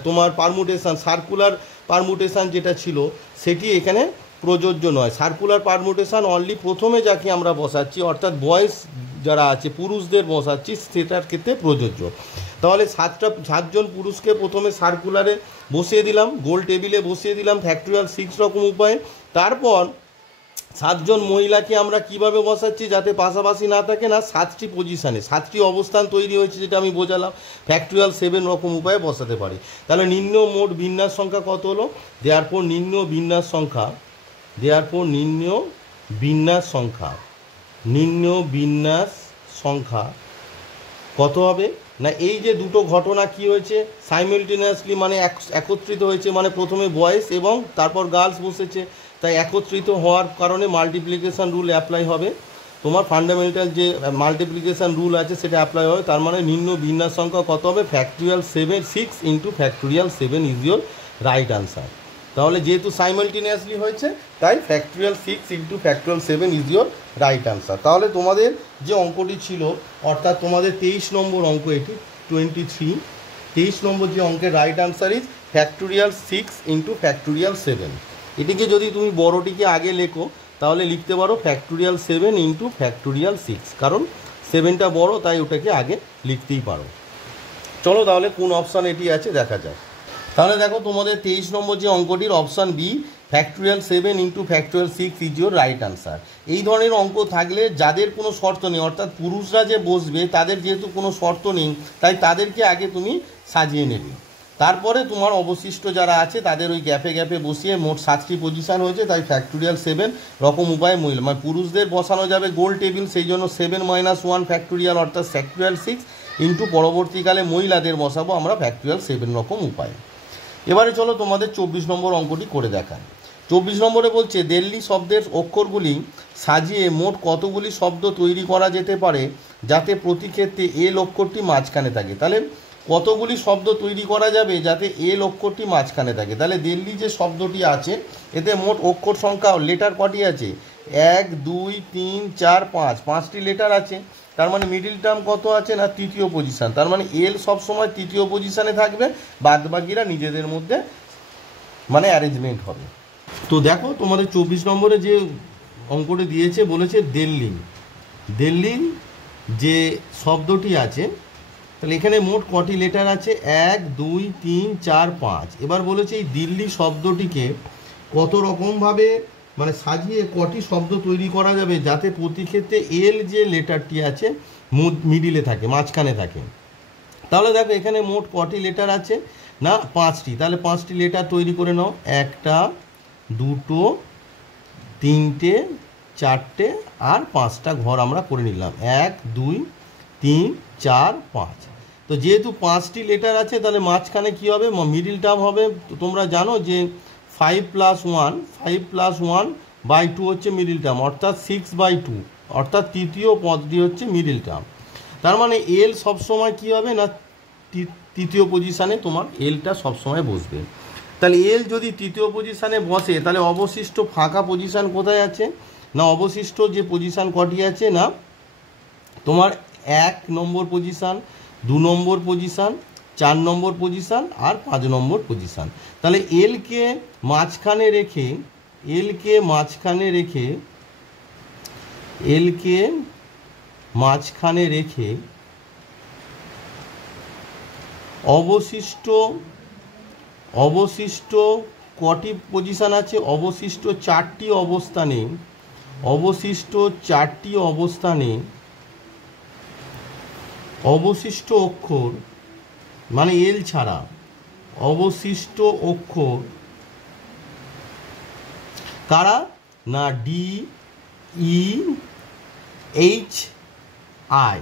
তোমার পারমুটেশান, সার্কুলার পারমুটেশান যেটা ছিল সেটি এখানে প্রযোজ্য নয়। সার্কুলার পারমুটেশান অনলি প্রথমে যাকে আমরা বসাচ্ছি, অর্থাৎ বয়েজ যারা আছে পুরুষদের বসাচ্ছি, সেটার ক্ষেত্রে প্রযোজ্য। তাহলে 7জন পুরুষকে প্রথমে সার্কুলারে বসিয়ে দিলাম, গোল টেবিলে বসিয়ে দিলাম ফ্যাক্টোরিয়াল 6 রকম উপায়ে। তারপর 7জন মহিলাকে আমরা কিভাবে বসাচ্ছি যাতে পাশাপাশি না থাকে না 7টি পজিশানে 7টি অবস্থান তৈরি হয়েছে, যেটা আমি বোঝালাম ফ্যাক্টোরিয়াল 7 রকম উপায়ে বসাতে পারি। তাহলে নিম্ন মোট বিন্যাস সংখ্যা কত হলো, দেয়ারপর নিম্ন বিন্যাস সংখ্যা কত হবে না। এই যে দুটো ঘটনা কি হয়েছে সাইমালটেনিয়াসলি, মানে একত্রিত হয়েছে, মানে প্রথমে বয়েজ এবং তারপর গার্লস বসেছে, তাই একত্রিত হওয়ার কারণে মাল্টিপ্লিকেশান রুল অ্যাপ্লাই হবে। তোমার ফান্ডামেন্টাল যে মাল্টিপ্লিকেশান রুল আছে সেটা অ্যাপ্লাই হবে। তার মানে নিম্ন বিন্যাস সংখ্যা কত হবে, factorial 6 into factorial 7 is your right answer. তাহলে যেহেতু সাইমালটেনিয়াসলি হয়েছে তাই factorial 6 into factorial 7 is your right answer. তাহলে তোমাদের যে অঙ্কটি ছিল, অর্থাৎ তোমাদের 23 নম্বর অঙ্ক, এটি 23 নম্বর যে অঙ্কের right answer is factorial 6 into factorial 7। এটিকে যদি তুমি বড়টিকে আগে লেখো তাহলে লিখতে পারো ফ্যাক্টোরিয়াল 7 ইন্টু ফ্যাক্টোরিয়াল 6, কারণ 7টা বড় তাই ওটাকে আগে লিখতেই পারো। চলো তাহলে কোন অপশান এটি আছে দেখা যাক। তাহলে দেখো তোমাদের 23 নম্বর যে অঙ্কটির option B factorial 7 into factorial 6 is your right answer. এই ধরনের অঙ্ক থাকলে যাদের কোনো শর্ত নেই, অর্থাৎ পুরুষরা যে বসবে তাদের যেহেতু কোনো শর্ত নেই তাই তাদেরকে আগে তুমি সাজিয়ে নেবে, তারপরে তোমার অবশিষ্ট যারা আছে তাদের ওই গ্যাপে গ্যাপে বসিয়ে মোট 7টি পজিশান হয়েছে, তাই ফ্যাক্টোরিয়াল 7 রকম উপায়ে মহিলা মানে পুরুষদের বসানো যাবে গোল টেবিল, সেই জন্য 7 - 1 ফ্যাক্টোরিয়াল অর্থাৎ ফ্যাক্টোরিয়াল 6 ইন্টু পরবর্তীকালে মহিলাদের বসাবো আমরা ফ্যাক্টোরিয়াল 7 রকম উপায়ে। এবারে চলো তোমাদের 24 নম্বর অঙ্কটি করে দেখায়। 24 নম্বরে বলছে দিল্লি শব্দের অক্ষরগুলি সাজিয়ে মোট কতগুলি শব্দ তৈরি করা যেতে পারে যাতে প্রতি ক্ষেত্রে এল অক্ষরটি মাঝখানে থাকে। তাহলে কতগুলি শব্দ তৈরি করা যাবে যাতে এল অক্ষরটি মাঝখানে থাকে। তাহলে দিল্লি যে শব্দটি আছে এতে মোট অক্ষর সংখ্যা লেটার কটি আছে? 1 2 3 4 5, 5টি লেটার আছে। তার মানে মিডিল টার্ম কত আছে না তৃতীয় পজিশান, তার মানে এল সবসময় তৃতীয় পজিশানে থাকবে, বাদবাকিরা নিজেদের মধ্যে মানে অ্যারেঞ্জমেন্ট হবে। তো দেখো তোমাদের 24 নম্বরে যে অঙ্কটি দিয়েছে বলেছে দিল্লির যে শব্দটি আছে, তাহলে এখানে মোট কটি লেটার আছে? 1 2 3 4 5। এবার বলেছে এই দিল্লি শব্দটিকে কত রকমভাবে মানে সাজিয়ে কটি শব্দ তৈরি করা যাবে যাতে প্রতি ক্ষেত্রে এল যে লেটারটি আছে মিডিলে থাকে, মাঝখানে থাকে। তাহলে দেখো এখানে মোট কটি লেটার আছে না 5টি, তাহলে 5টি লেটার তৈরি করে নাও। 1টা 2টো 3টে 4টে আর 5টা ঘর আমরা করে নিলাম। 1 2 3 4 5। তো যেহেতু 5টি লেটার আছে তাহলে মাঝখানে কী হবে? মিডিল টার্ম হবে। তো তোমরা জানো যে 5 + 1/2 হচ্ছে মিডিল টার্ম, অর্থাৎ 6/2, অর্থাৎ তৃতীয় পদটি হচ্ছে মিডিল টার্ম। তার মানে এল সবসময় কী হবে না তৃতীয় পজিশানে তোমার এলটা সবসময় বসবে। তাহলে এল যদি তৃতীয় পজিশানে বসে তাহলে অবশিষ্ট ফাঁকা পজিশান কোথায় আছে না অবশিষ্ট যে পজিশান কটি আছে না তোমার 1 নম্বর পজিশান, 2 নম্বর পজিশান, 4 নম্বর পজিশান আর 5 নম্বর পজিশান। তাহলে এলকে মাঝখানে রেখে অবশিষ্ট কটি পজিশান আছে? অবশিষ্ট 4টি অবস্থানে অবশিষ্ট অক্ষর মানে এল ছাড়া অবশিষ্ট অক্ষর কারা না ডি ই এইচ আই।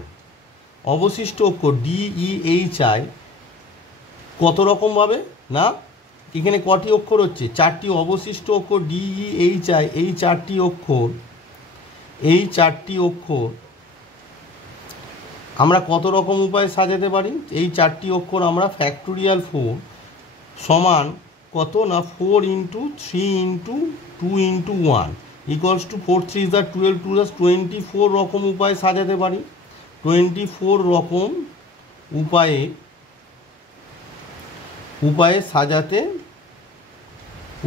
অবশিষ্ট অক্ষর ডি ই এইচ আই কত রকমভাবে না এখানে কটি অক্ষর হচ্ছে? 4টি অবশিষ্ট অক্ষর ডি ই এইচ আই। এই 4টি অক্ষর আমরা কত রকম উপায়ে সাজাতে পারি? এই 4টি অক্ষর আমরা ফ্যাক্টোরিয়াল 4 সমান কত না 4 × 3 × 2 × 1 = 4 3 = 12 2 = 24 রকম উপায়ে সাজাতে পারি। 24 রকম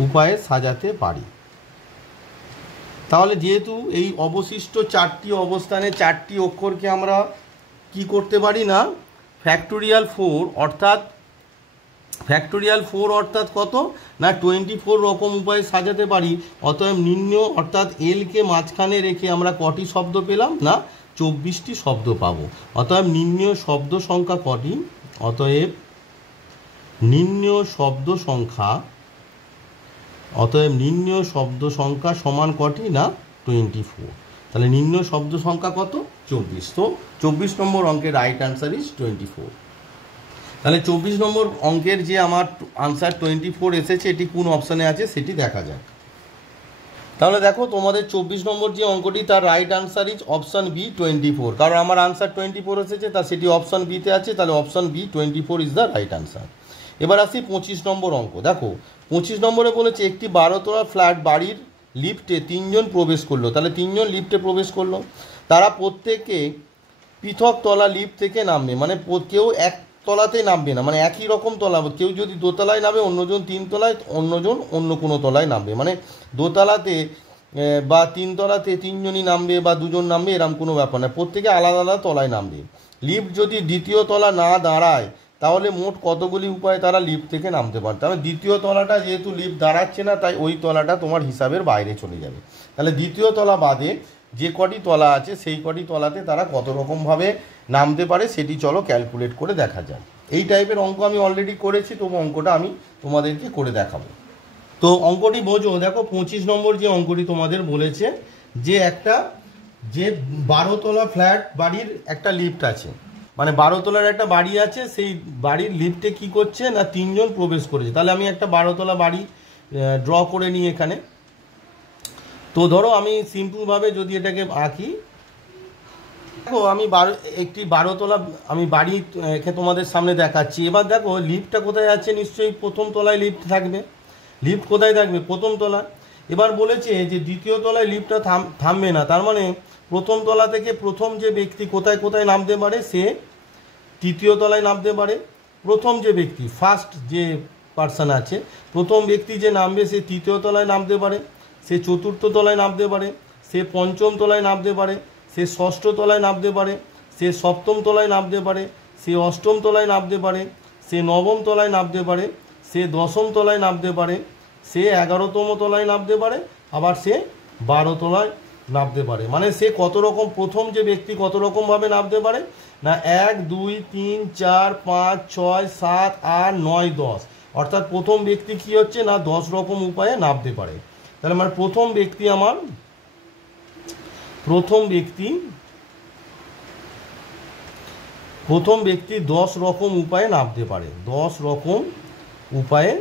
উপায়ে সাজাতে পারি। তাহলে যেহেতু এই অবশিষ্ট 4টি অবস্থানে 4টি অক্ষরকে আমরা কি করতে পারি না ফ্যাক্টোরিয়াল 4 অর্থাৎ কত না 24 রকম উপায়ে সাজাতে পারি। অতএব অর্থাৎ এলকে মাঝখানে রেখে আমরা কটি শব্দ পেলাম না 24টি শব্দ পাবো। অতএব নির্ণয় শব্দ সংখ্যা কটি? অতএব নির্ণয় শব্দ সংখ্যা সমান কটি না 24। তাহলে নির্ণয় শব্দ সংখ্যা কত? 24। তো 24 নম্বর অঙ্কের রাইট আনসার ইজ 24। তাহলে 24 নম্বর অঙ্কের যে আমার আনসার 24 এসেছে এটি কোন অপশানে আছে সেটি দেখা যাক। তাহলে দেখো তোমাদের 24 নম্বর যে অঙ্কটি তার right answer is option B 24, কারণ আমার আনসার 24 এসেছে তা সেটি অপশান বিতে আছে, তাহলে option B 24 is the right answer. এবার আসি 25 নম্বর অঙ্ক। দেখো 25 নম্বরে বলেছে একটি 12তলা ফ্ল্যাট বাড়ির লিফটে 3 জন প্রবেশ করলো। তাহলে 3 জন লিফটে প্রবেশ করলো, তারা প্রত্যেকে পৃথক তলা লিফট থেকে নামবে, মানে কেউ তলাতেই নামবে না, মানে একই রকম তলা। কেউ যদি দোতলায় নামে, অন্যজন তিনতলায়, অন্যজন অন্য কোনো তলায় নামবে, মানে দোতলাতে বা তিনতলাতে তিনজনই নামবে বা দুজন নামবে এরকম কোনো ব্যাপার না, প্রত্যেকে আলাদা আলাদা তলায় নামবে। লিফট যদি দ্বিতীয় তলা না দাঁড়ায় তাহলে মোট কতগুলি উপায়ে তারা লিফট থেকে নামতে পারে? তাহলে দ্বিতীয় তলাটা যেহেতু লিফট দাঁড়াচ্ছে না, তাই ওই তলাটা তোমার হিসাবের বাইরে চলে যাবে। তাহলে দ্বিতীয় তলা বাদে যে কটি তলা আছে সেই কটি তলাতে তারা কত রকমভাবে নামতে পারে সেটি চলো ক্যালকুলেট করে দেখা যায়। এই টাইপের অঙ্ক আমি অলরেডি করেছি, তবু অঙ্কটা আমি তোমাদেরকে করে দেখাবো। তো অঙ্কটি বোঝো, দেখো 25 নম্বর যে অঙ্কটি তোমাদের বলেছে যে যে 12 তলা ফ্ল্যাট বাড়ির একটা লিফট আছে, মানে 12 তলার একটা বাড়ি আছে, সেই বাড়ির লিফটে কি করছে না 3 জন প্রবেশ করেছে। তাহলে আমি একটা 12 তলা বাড়ি ড্র করে নিই এখানে। তো ধরো আমি সিম্পলভাবে যদি এটাকে আঁকি, দেখো আমি একটি 12 তলা আমি বাড়ি তোমাদের সামনে দেখাচ্ছি। এবার দেখো লিফটটা কোথায় আছে, নিশ্চয়ই প্রথম তলায় লিফট থাকবে। লিফট কোথায় থাকবে? প্রথম তলায়। এবার বলেছে যে দ্বিতীয় তলায় লিফটটা থামবে না, তার মানে প্রথম তলা থেকে প্রথম যে ব্যক্তি কোথায় কোথায় নামতে পারে, সে তৃতীয় তলায় নামতে পারে। প্রথম যে ব্যক্তি, ফার্স্ট যে পার্সন আছে, প্রথম ব্যক্তি যে নামবে সে তৃতীয় তলায় নামতে পারে, সে চতুর্থ তলায় নামতে পারে, সে পঞ্চম তলায় নামতে পারে, সে ষষ্ঠ তলায় নামতে পারে, সে সপ্তম তলায় নামতে পারে, সে অষ্টম তলায় নামতে পারে, সে নবম তলায় নামতে পারে, সে দশম তলায় নামতে পারে, সে 11তম তলায় নামতে পারে, আবার সে 12 তলায় নামতে পারে। মানে সে কত রকম, প্রথম যে ব্যক্তি কত রকমভাবে নামতে পারে না 1 2 3 4 5 6 7 8 9 10, অর্থাৎ প্রথম ব্যক্তি কি হচ্ছে না 10 রকম উপায়ে নামতে পারে। তাহলে মানে প্রথম ব্যক্তি 10 রকম উপায়ে নামতে পারে, 10 রকম উপায়ে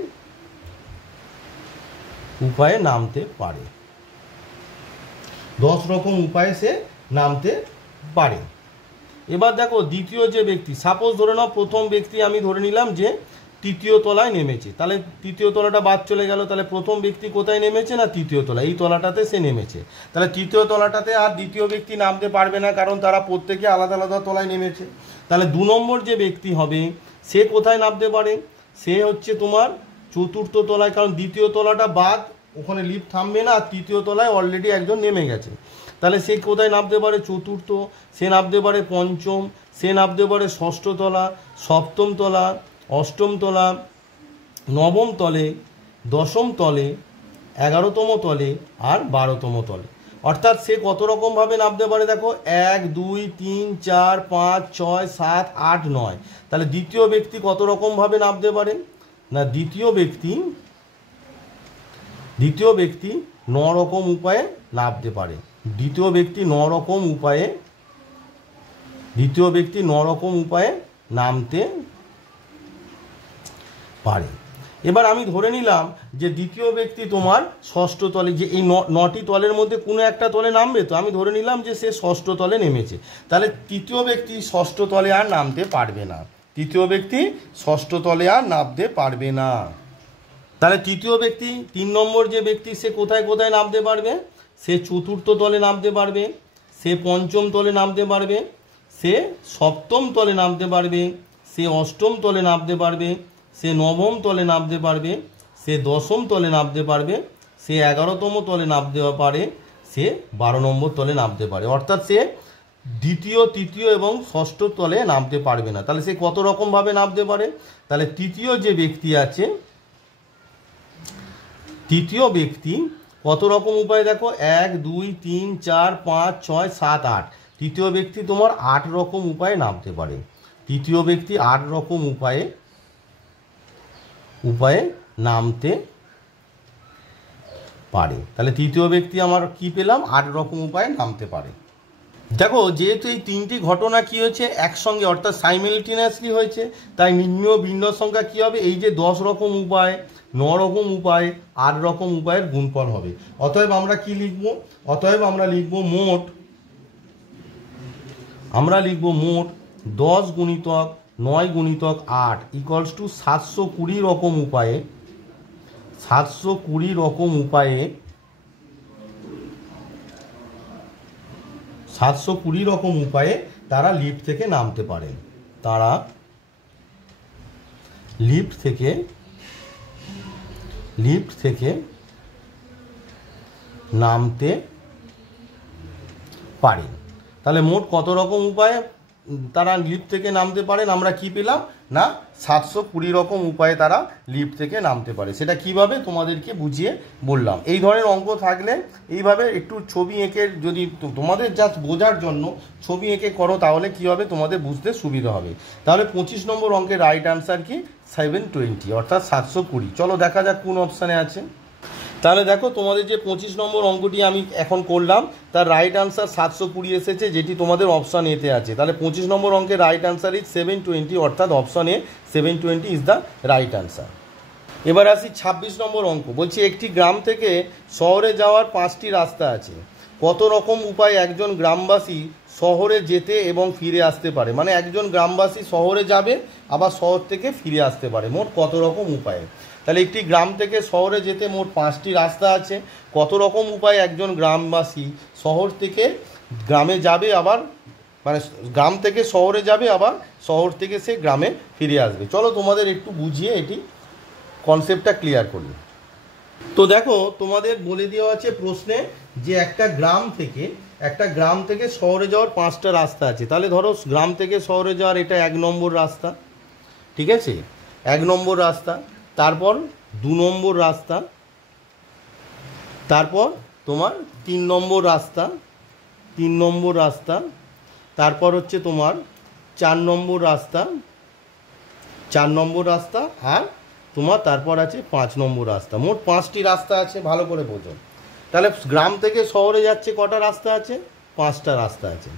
নামতে পারে, 10 রকম উপায়ে সে নামতে পারে। এবার দেখো দ্বিতীয় যে ব্যক্তি, সাপোজ ধরে নাও প্রথম ব্যক্তি আমি ধরে নিলাম যে তৃতীয় তলায় নেমেছে, তাহলে তৃতীয় তলাটা বাদ চলে গেল, তাহলে প্রথম ব্যক্তি কোথায় নেমেছে না তৃতীয় তলায়, এই তলাটাতে সে নেমেছে। তাহলে তৃতীয় তলাটাতে আর দ্বিতীয় ব্যক্তি নামতে পারবে না, কারণ তারা প্রত্যেকে আলাদা আলাদা তলায় নেমেছে। তাহলে 2 নম্বর যে ব্যক্তি হবে সে কোথায় নামতে পারে, সে হচ্ছে তোমার চতুর্থ তলায়, কারণ দ্বিতীয় তলাটা বাদ, ওখানে লিফট থামবে না, আর তৃতীয় তলায় অলরেডি একজন নেমে গেছে। তাহলে সে কোথায় নামতে পারে, চতুর্থ, সে নামতে পারে পঞ্চম, সে নামতে পারে ষষ্ঠ তলা, সপ্তম তলা, অষ্টম তলা, নবম তলে, দশম তলে, 11তম তলে আর 12তম তলে। অর্থাৎ সে কত রকমভাবে নামতে পারে দেখো, 1 2 3 4 5 6 7 8 9। তাহলে দ্বিতীয় ব্যক্তি কত রকমভাবে নামতে পারে না দ্বিতীয় ব্যক্তি 9 রকম উপায়ে নামতে পারে। দ্বিতীয় ব্যক্তি 9 রকম উপায়ে নামতে পারে। এবার আমি ধরে নিলাম যে দ্বিতীয় ব্যক্তি তোমার ষষ্ঠ তলে, যে এই 9টি তলের মধ্যে কোনো একটা তলে নামবে, তো আমি ধরে নিলাম যে সে ষষ্ঠ তলে নেমেছে। তাহলে তৃতীয় ব্যক্তি ষষ্ঠ তলে আর নামতে পারবে না, তাহলে তৃতীয় ব্যক্তি 3 নম্বর যে ব্যক্তি সে কোথায় কোথায় নামতে পারবে, সে চতুর্থ তলে নামতে পারবে, সে পঞ্চম তলে নামতে পারবে, সে সপ্তম তলে নামতে পারবে, সে অষ্টম তলে নামতে পারবে, সে নবম তলে নামতে পারবে, সে দশম তলে নামতে পারবে, সে 11তম তলে নামতে পারে, সে 12 নম্বর তলে নামতে পারে। অর্থাৎ সে দ্বিতীয়, তৃতীয় এবং ষষ্ঠ তলে নামতে পারবে না। তাহলে সে কত রকমভাবে নামতে পারে, তাহলে তৃতীয় যে ব্যক্তি আছে, তৃতীয় ব্যক্তি কত রকম উপায় দেখো, 1 2 3 4 5 6 7 8, তৃতীয় ব্যক্তি তোমার 8 রকম উপায়ে নামতে পারে। তৃতীয় ব্যক্তি 8 রকম উপায়ে নামতে পারে। তাহলে তৃতীয় ব্যক্তি আমার কি পেলাম, 8 রকম উপায়ে নামতে পারে। দেখো যেহেতু এই 3টি ঘটনা কি হয়েছে একসঙ্গে, অর্থাৎ সাইমেলটেনিয়াসলি হয়েছে, তাই নির্ণয় ভিন্ন সংখ্যা কি হবে, এই যে 10 রকম উপায়, 9 রকম উপায়, 8 রকম উপায়ের গুণফল হবে। অতএব আমরা কি লিখব, আমরা লিখব মোট 10 গুণিতক 9 গুণিতক 8 ইকুয়ালস টু 720 রকম উপায়ে, 720 রকম উপায়ে 720 রকম উপায়ে তারা লিফট থেকে নামতে পারেন, লিফট থেকে নামতে পারেন। তাহলে মোট কত রকম উপায়ে তারা লিফট থেকে নামতে পারেন? আমরা কি পেলাম না 720 রকম উপায়ে তারা লিফট থেকে নামতে পারে। সেটা কিভাবে তোমাদেরকে বুঝিয়ে বললাম। এই ধরনের অঙ্ক থাকলে এইভাবে একটু ছবি এঁকে, যদি তোমাদের জাস্ট বোঝার জন্য ছবি এঁকে করো তাহলে কী হবে, তোমাদের বুঝতে সুবিধা হবে। তাহলে 25 নম্বর অঙ্কের রাইট আনসার কি 720 অর্থাৎ 720। চলো দেখা যাক কোন অপশানে আছে। তাহলে দেখো তোমাদের যে 25 নম্বর অঙ্কটি আমি এখন করলাম তার রাইট আনসার 720 এসেছে, যেটি তোমাদের অপশান এতে আছে। তাহলে 25 নম্বর অঙ্কের রাইট আনসার ইজ 720 অর্থাৎ option A 720 is the right answer. এবার আসি 26 নম্বর অঙ্ক। বলছি একটি গ্রাম থেকে শহরে যাওয়ার 5টি রাস্তা আছে, কত রকম উপায় একজন গ্রামবাসী শহরে যেতে এবং ফিরে আসতে পারে? মানে একজন গ্রামবাসী শহরে যাবে আবার শহর থেকে ফিরে আসতে পারে, মোট কত রকম উপায়ে। তাহলে একটি গ্রাম থেকে শহরে যেতে মোট 5টি রাস্তা আছে, কত রকম উপায় একজন গ্রামবাসী শহর থেকে গ্রামে যাবে আবার, মানে গ্রাম থেকে শহরে যাবে আবার শহর থেকে সে গ্রামে ফিরে আসবে। চলো তোমাদের একটু বুঝিয়ে এটি কনসেপ্টটা ক্লিয়ার করি। তো দেখো তোমাদের বলে দেওয়া আছে প্রশ্নে যে একটা গ্রাম থেকে শহরে যাওয়ার 5টা রাস্তা আছে। তাহলে ধরো গ্রাম থেকে শহরে যাওয়ার এটা 1 নম্বর রাস্তা, ঠিক আছে, 1 নম্বর রাস্তা। তারপর 2 নম্বর রাস্তা, তারপর তোমার 3 নম্বর রাস্তা, তারপর হচ্ছে তোমার 4 নম্বর রাস্তা, আর তোমার তারপর আছে 5 নম্বর রাস্তা। মোট 5টি রাস্তা আছে, ভালো করে বোঝো। তাহলে গ্রাম থেকে শহরে যাচ্ছে কটা রাস্তা আছে? 5টা রাস্তা আছে।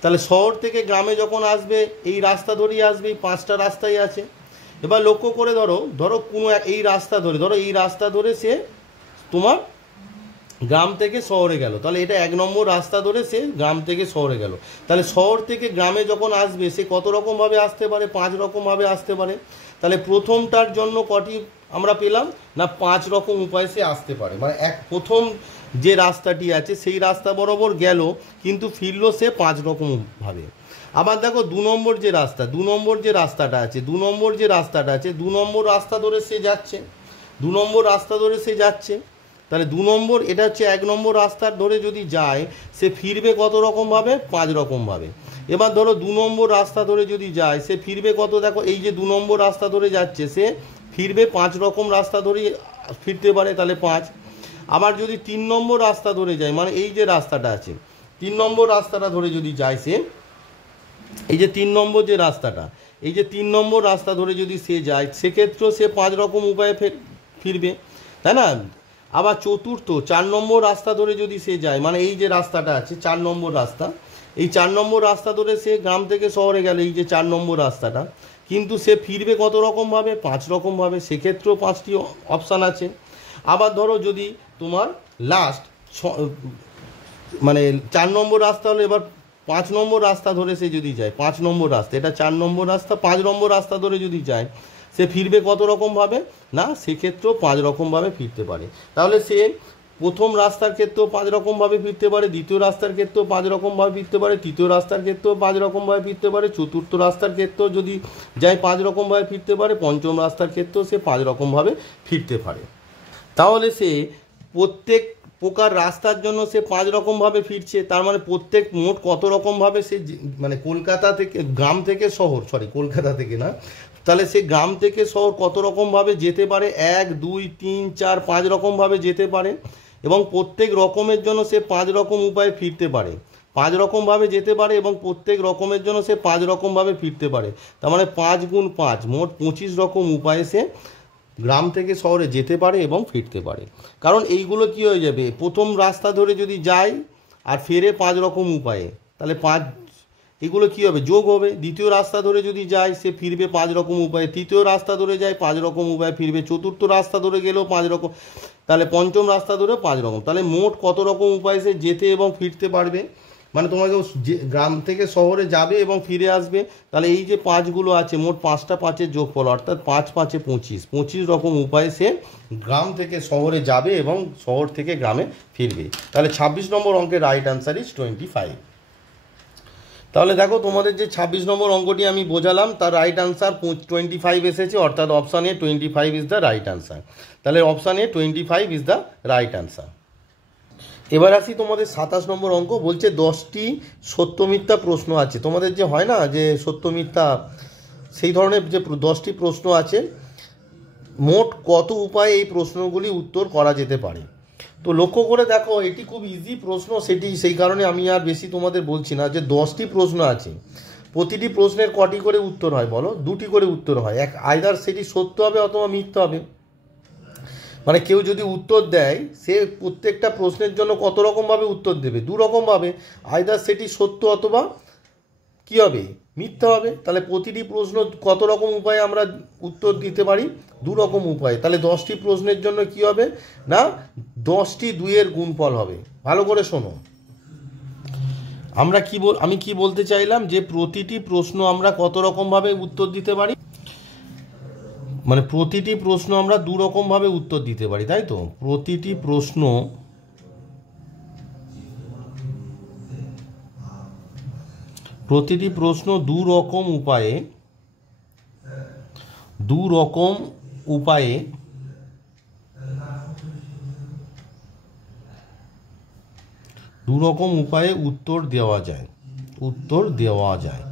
তাহলে শহর থেকে গ্রামে যখন আসবে এই রাস্তা ধরেই আসবে, এই 5টা রাস্তাই আছে। এবার লক্ষ্য করে ধরো কোনো এই রাস্তা ধরে সে তোমার গ্রাম থেকে শহরে গেল, তাহলে এটা 1 নম্বর রাস্তা ধরে সে গ্রাম থেকে শহরে গেল। তাহলে শহর থেকে গ্রামে যখন আসবে সে কত রকমভাবে আসতে পারে? 5 রকমভাবে আসতে পারে। তাহলে প্রথমটার জন্য কটি আমরা পেলাম না 5 রকম উপায়ে সে আসতে পারে। মানে প্রথম যে রাস্তাটি আছে সেই রাস্তা বরাবর গেল, কিন্তু ফিরল সে 5 রকমভাবে। আবার দেখো 2 নম্বর যে রাস্তাটা আছে 2 নম্বর রাস্তা ধরে সে যাচ্ছে, 2 নম্বর রাস্তা ধরে সে যাচ্ছে। তাহলে 2 নম্বর, এটা হচ্ছে 1 নম্বর রাস্তার ধরে যদি যায় সে ফিরবে কত রকমভাবে? 5 রকমভাবে। এবার ধরো 2 নম্বর রাস্তা ধরে যদি যায় সে ফিরবে কত? দেখো এই যে 2 নম্বর রাস্তা ধরে যাচ্ছে সে ফিরবে 5 রকম রাস্তা ধরে ফিরতে পারে, তাহলে 5। আবার যদি 3 নম্বর রাস্তা ধরে যায়, মানে এই যে রাস্তাটা আছে 3 নম্বর রাস্তাটা ধরে যদি যায় সে, এই যে 3 নম্বর যে রাস্তাটা, এই যে 3 নম্বর রাস্তা ধরে যদি সে যায় সেক্ষেত্রেও সে 5 রকম উপায়ে ফিরবে, তাই না? আবার চতুর্থ 4 নম্বর রাস্তা ধরে যদি সে যায়, মানে এই যে রাস্তাটা আছে 4 নম্বর রাস্তা, এই 4 নম্বর রাস্তা ধরে সে গ্রাম থেকে শহরে গেল, এই যে 4 নম্বর রাস্তাটা, কিন্তু সে ফিরবে কত রকমভাবে? 5 রকমভাবে। সেক্ষেত্রেও 5টি অপশান আছে। আবার ধরো যদি তোমার লাস্ট মানে 4 নম্বর রাস্তা হলো, এবার 5 নম্বর রাস্তা ধরে সে যদি যায়, 5 নম্বর রাস্তা, এটা 4 নম্বর রাস্তা, 5 নম্বর রাস্তা ধরে যদি যায় সে ফিরবে কত রকমভাবে? না সেক্ষেত্রেও 5 রকমভাবে ফিরতে পারে। তাহলে সে প্রথম রাস্তার ক্ষেত্রেও 5 রকমভাবে ফিরতে পারে, দ্বিতীয় রাস্তার ক্ষেত্রেও 5 রকমভাবে ফিরতে পারে, তৃতীয় রাস্তার ক্ষেত্রেও 5 রকমভাবে ফিরতে পারে, চতুর্থ রাস্তার ক্ষেত্রেও যদি যায় 5 রকমভাবে ফিরতে পারে, পঞ্চম রাস্তার ক্ষেত্রেও সে 5 রকমভাবে ফিরতে পারে। তাহলে সে প্রত্যেক প্রকার রাস্তার জন্য সে 5 রকমভাবে ফিরছে, তার মানে প্রত্যেক মোট কত রকমভাবে সে, মানে কলকাতা থেকে গ্রাম থেকে শহর, কলকাতা থেকে না, তাহলে সে গ্রাম থেকে শহর কত রকমভাবে যেতে পারে? 1 2 3 4 5 রকমভাবে যেতে পারে, এবং প্রত্যেক রকমের জন্য সে 5 রকম উপায়ে ফিরতে পারে, 5 রকমভাবে যেতে পারে এবং প্রত্যেক রকমের জন্য সে 5 রকমভাবে ফিরতে পারে। তার মানে 5 গুণ 5 মোট 25 রকম উপায়ে সে গ্রাম থেকে শহরে যেতে পারে এবং ফিরতে পারে। কারণ এইগুলো কি হয়ে যাবে, প্রথম রাস্তা ধরে যদি যায় আর ফেরে 5 রকম উপায়ে, তাহলে 5 এগুলো কী হবে? যোগ হবে। দ্বিতীয় রাস্তা ধরে যদি যায় সে ফিরবে 5 রকম উপায়ে, তৃতীয় রাস্তা ধরে যায় 5 রকম উপায়ে ফিরবে, চতুর্থ রাস্তা ধরে গেলেও 5 রকম, তাহলে পঞ্চম রাস্তা ধরে 5 রকম। তাহলে মোট কত রকম উপায়ে সে যেতে এবং ফিরতে পারবে? মানে তোমাকে গ্রাম থেকে শহরে যাবে এবং ফিরে আসবে, তাহলে এই যে 5গুলো আছে মোট 5টা 5-এর যোগফল, অর্থাৎ 5 5 25, 25 রকম উপায়ে সে গ্রাম থেকে শহরে যাবে এবং শহর থেকে গ্রামে ফিরবে। তাহলে 26 নম্বর অঙ্কের রাইট আনসার ইজ 25। তাহলে দেখো তোমাদের যে 26 নম্বর অঙ্কটি আমি বোঝালাম তার রাইট আনসার 25 এসেছে, অর্থাৎ option A 25 is the right answer. তাহলে option A 25 is the right answer. এবার আসি তোমাদের 27 নম্বর অঙ্ক, বলছে 10টি সত্য মিথ্যা প্রশ্ন আছে। তোমাদের যে হয় না যে সত্য মিথ্যা, সেই ধরনের যে 10টি প্রশ্ন আছে, মোট কত উপায়ে এই প্রশ্নগুলি উত্তর করা যেতে পারে। তো লক্ষ্য করে দেখো, এটি খুব ইজি প্রশ্ন, সেই কারণে আমি আর বেশি তোমাদের বলছি না। যে 10টি প্রশ্ন আছে, প্রতিটি প্রশ্নের কটি করে উত্তর হয় বলো? 2টি করে উত্তর হয়। আইদার সেটি সত্য হবে অথবা মিথ্যা হবে। মানে কেউ যদি উত্তর দেয়, সে প্রত্যেকটা প্রশ্নের জন্য কত রকমভাবে উত্তর দেবে? 2 রকমভাবে। আইদার সেটি সত্য অথবা কী হবে? মিথ্যা হবে। তাহলে প্রতিটি প্রশ্ন কত রকম উপায়ে আমরা উত্তর দিতে পারি? 2 রকম উপায়ে। তাহলে 10টি প্রশ্নের জন্য কি হবে না, 10টি 2-এর গুণফল হবে। ভালো করে শোনো, আমি কি বলতে চাইলাম, যে প্রতিটি প্রশ্ন আমরা কত রকমভাবে উত্তর দিতে পারি, মানে প্রতিটি প্রশ্ন আমরা 2 রকমভাবে উত্তর দিতে পারি, তাই তো? প্রতিটি প্রশ্ন দু রকম উপায়ে উত্তর দেওয়া যায়।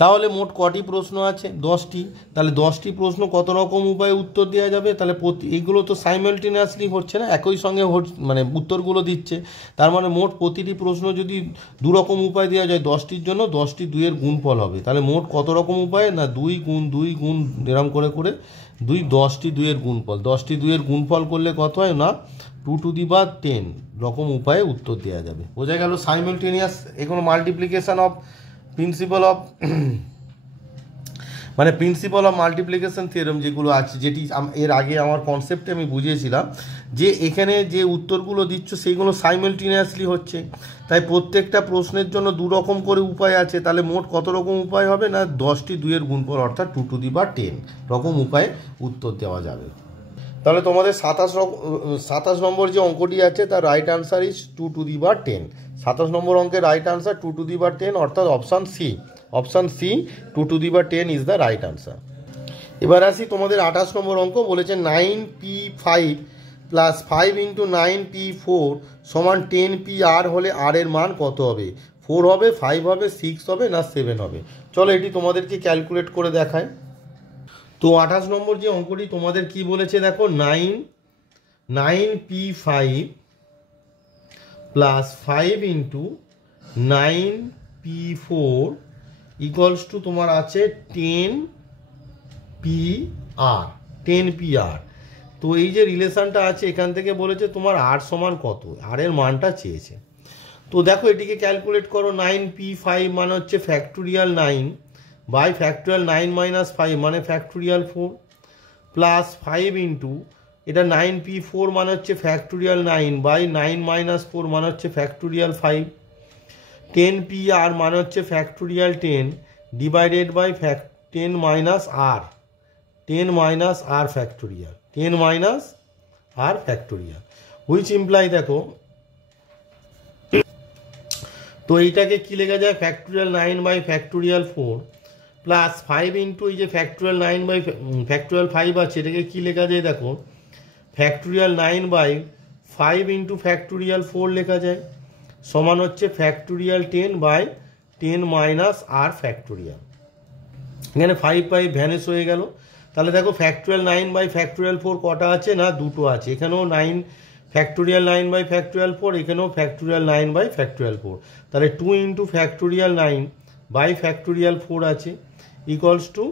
তাহলে মোট কটি প্রশ্ন আছে? 10টি। তাহলে 10টি প্রশ্ন কত রকম উপায়ে উত্তর দেওয়া যাবে? তাহলে এগুলো তো সাইমালটেনিয়াসলি হচ্ছে না, একই সঙ্গে মানে উত্তরগুলো দিচ্ছে। তার মানে মোট প্রতিটি প্রশ্ন যদি 2 রকম উপায় দেওয়া যায় 10টির জন্য, 10টি 2-এর গুণফল হবে। তাহলে মোট কত রকম উপায়ে না, 2 গুণ 2 গুণ এরম করে 10টি 2-এর গুণফল। 10টি 2-এর গুণফল করলে কত হয় না, 2^10 রকম উপায়ে উত্তর দেওয়া যাবে। বোঝা গেল সাইমালটেনিয়াস এগুলো multiplication of principal of multiplication theorem যেগুলো আছে, যেটি এর আগে আমার কনসেপ্টে আমি বুঝিয়েছিলাম, যে এখানে যে উত্তরগুলো দিচ্ছ সেইগুলো সাইমালটেনিয়াসলি হচ্ছে। তাই প্রত্যেকটা প্রশ্নের জন্য 2 রকম করে উপায় আছে। তাহলে মোট কত রকম উপায় হবে না, 10টি 2-এর গুণফল, অর্থাৎ 2^10 রকম উপায়ে উত্তর দেওয়া যাবে। তাহলে তোমাদের 27 নম্বর যে অঙ্কটি আছে তার রাইট আনসার ইজ 2^10। 27 নম্বর অঙ্কের রাইট আনসার 2^10, অর্থাৎ option C 2^10 is the right answer. এবার আসি তোমাদের 28 নম্বর অঙ্ক, বলেছে 9p5 প্লাস 5 × 9p4 সমান 10pr হলে r এর মান কত হবে? 4 হবে, 5 হবে, 6 হবে না 7 হবে? চলো এটি তোমাদেরকে ক্যালকুলেট করে দেখায়। তো 28 নম্বর যে অঙ্কটি তোমাদের কি বলেছে দেখো, 9p5 plus 5 × 9p4 equals to তোমার আছে 10pr। তো এই যে রিলেশনটা আছে, এখান থেকে বলেছে তোমার r সমান কত, r এর মানটা চেয়েছে। তো দেখো এটিকে ক্যালকুলেট করো। 9p5 মানে হচ্ছে ফ্যাক্টোরিয়াল 9 বাই ফ্যাক্টোরিয়াল 9 - 5 মানে ফ্যাক্টোরিয়াল 4 প্লাস 5 × এটা 9p4 মানে হচ্ছে ফ্যাক্টোরিয়াল 9 বাই 9 - 4 মানে হচ্ছে ফ্যাক্টোরিয়াল 5, 10pr মানে হচ্ছে factorial 10 divided by 10 - r factorial, 10 - r factorial, which imply দেখো। তো এইটাকে কি লেখা যায়, ফ্যাক্টোরিয়াল 9 বাই ফ্যাক্টোরিয়াল 4 প্লাস 5 × এই যে ফ্যাক্টোরিয়াল 9 বাই ফ্যাক্টোরিয়াল 5 আছে, এটাকে কি লেখা যায় দেখো, ফ্যাক্টোরিয়াল 9 বাই 5 × ফ্যাক্টোরিয়াল 4 লেখা যায়, সমান হচ্ছে ফ্যাক্টোরিয়াল 10 বাই 10 - r ফ্যাক্টোরিয়াল। এখানে 5 ভ্যানিশ হয়ে গেল। তাহলে দেখো ফ্যাক্টোরিয়াল 9 বাই ফ্যাক্টোরিয়াল 4 কটা আছে না, 2টো আছে। এখানেও ফ্যাক্টোরিয়াল 9 বাই ফ্যাক্টোরিয়াল 4, এখানেও ফ্যাক্টোরিয়াল 9 বাই ফ্যাক্টোরিয়াল 4। তাহলে 2 × ফ্যাক্টোরিয়াল 9 বাই ফ্যাক্টোরিয়াল 4 আছে ইকুয়ালস টু,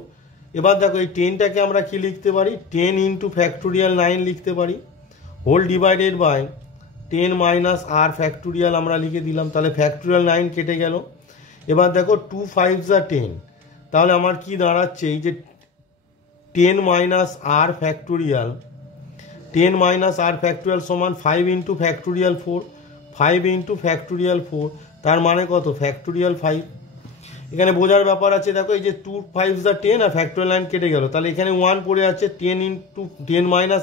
এবার দেখো এই 10টাকে আমরা কি লিখতে পারি, 10 × ফ্যাক্টোরিয়াল 9 লিখতে পারি, whole divided by 10 - r factorial আমরা লিখে দিলাম। তাহলে ফ্যাক্টোরিয়াল 9 কেটে গেল। এবার দেখো 2 5 = 10, তাহলে আমার কি দাঁড়াচ্ছে, এই যে 10 - r ফ্যাক্টোরিয়াল, 10 - r ফ্যাক্টোরিয়াল সমান 5 × ফ্যাক্টোরিয়াল 4, 5 × ফ্যাক্টোরিয়াল 4, তার মানে কত, ফ্যাক্টোরিয়াল 5। এখানে বোঝার ব্যাপার আছে, দেখো এই যে 2 5 = 10 আর ফ্যাক্টোরিয়াল 9 কেটে গেল, তাহলে এখানে 1 পড়ে আছে, 10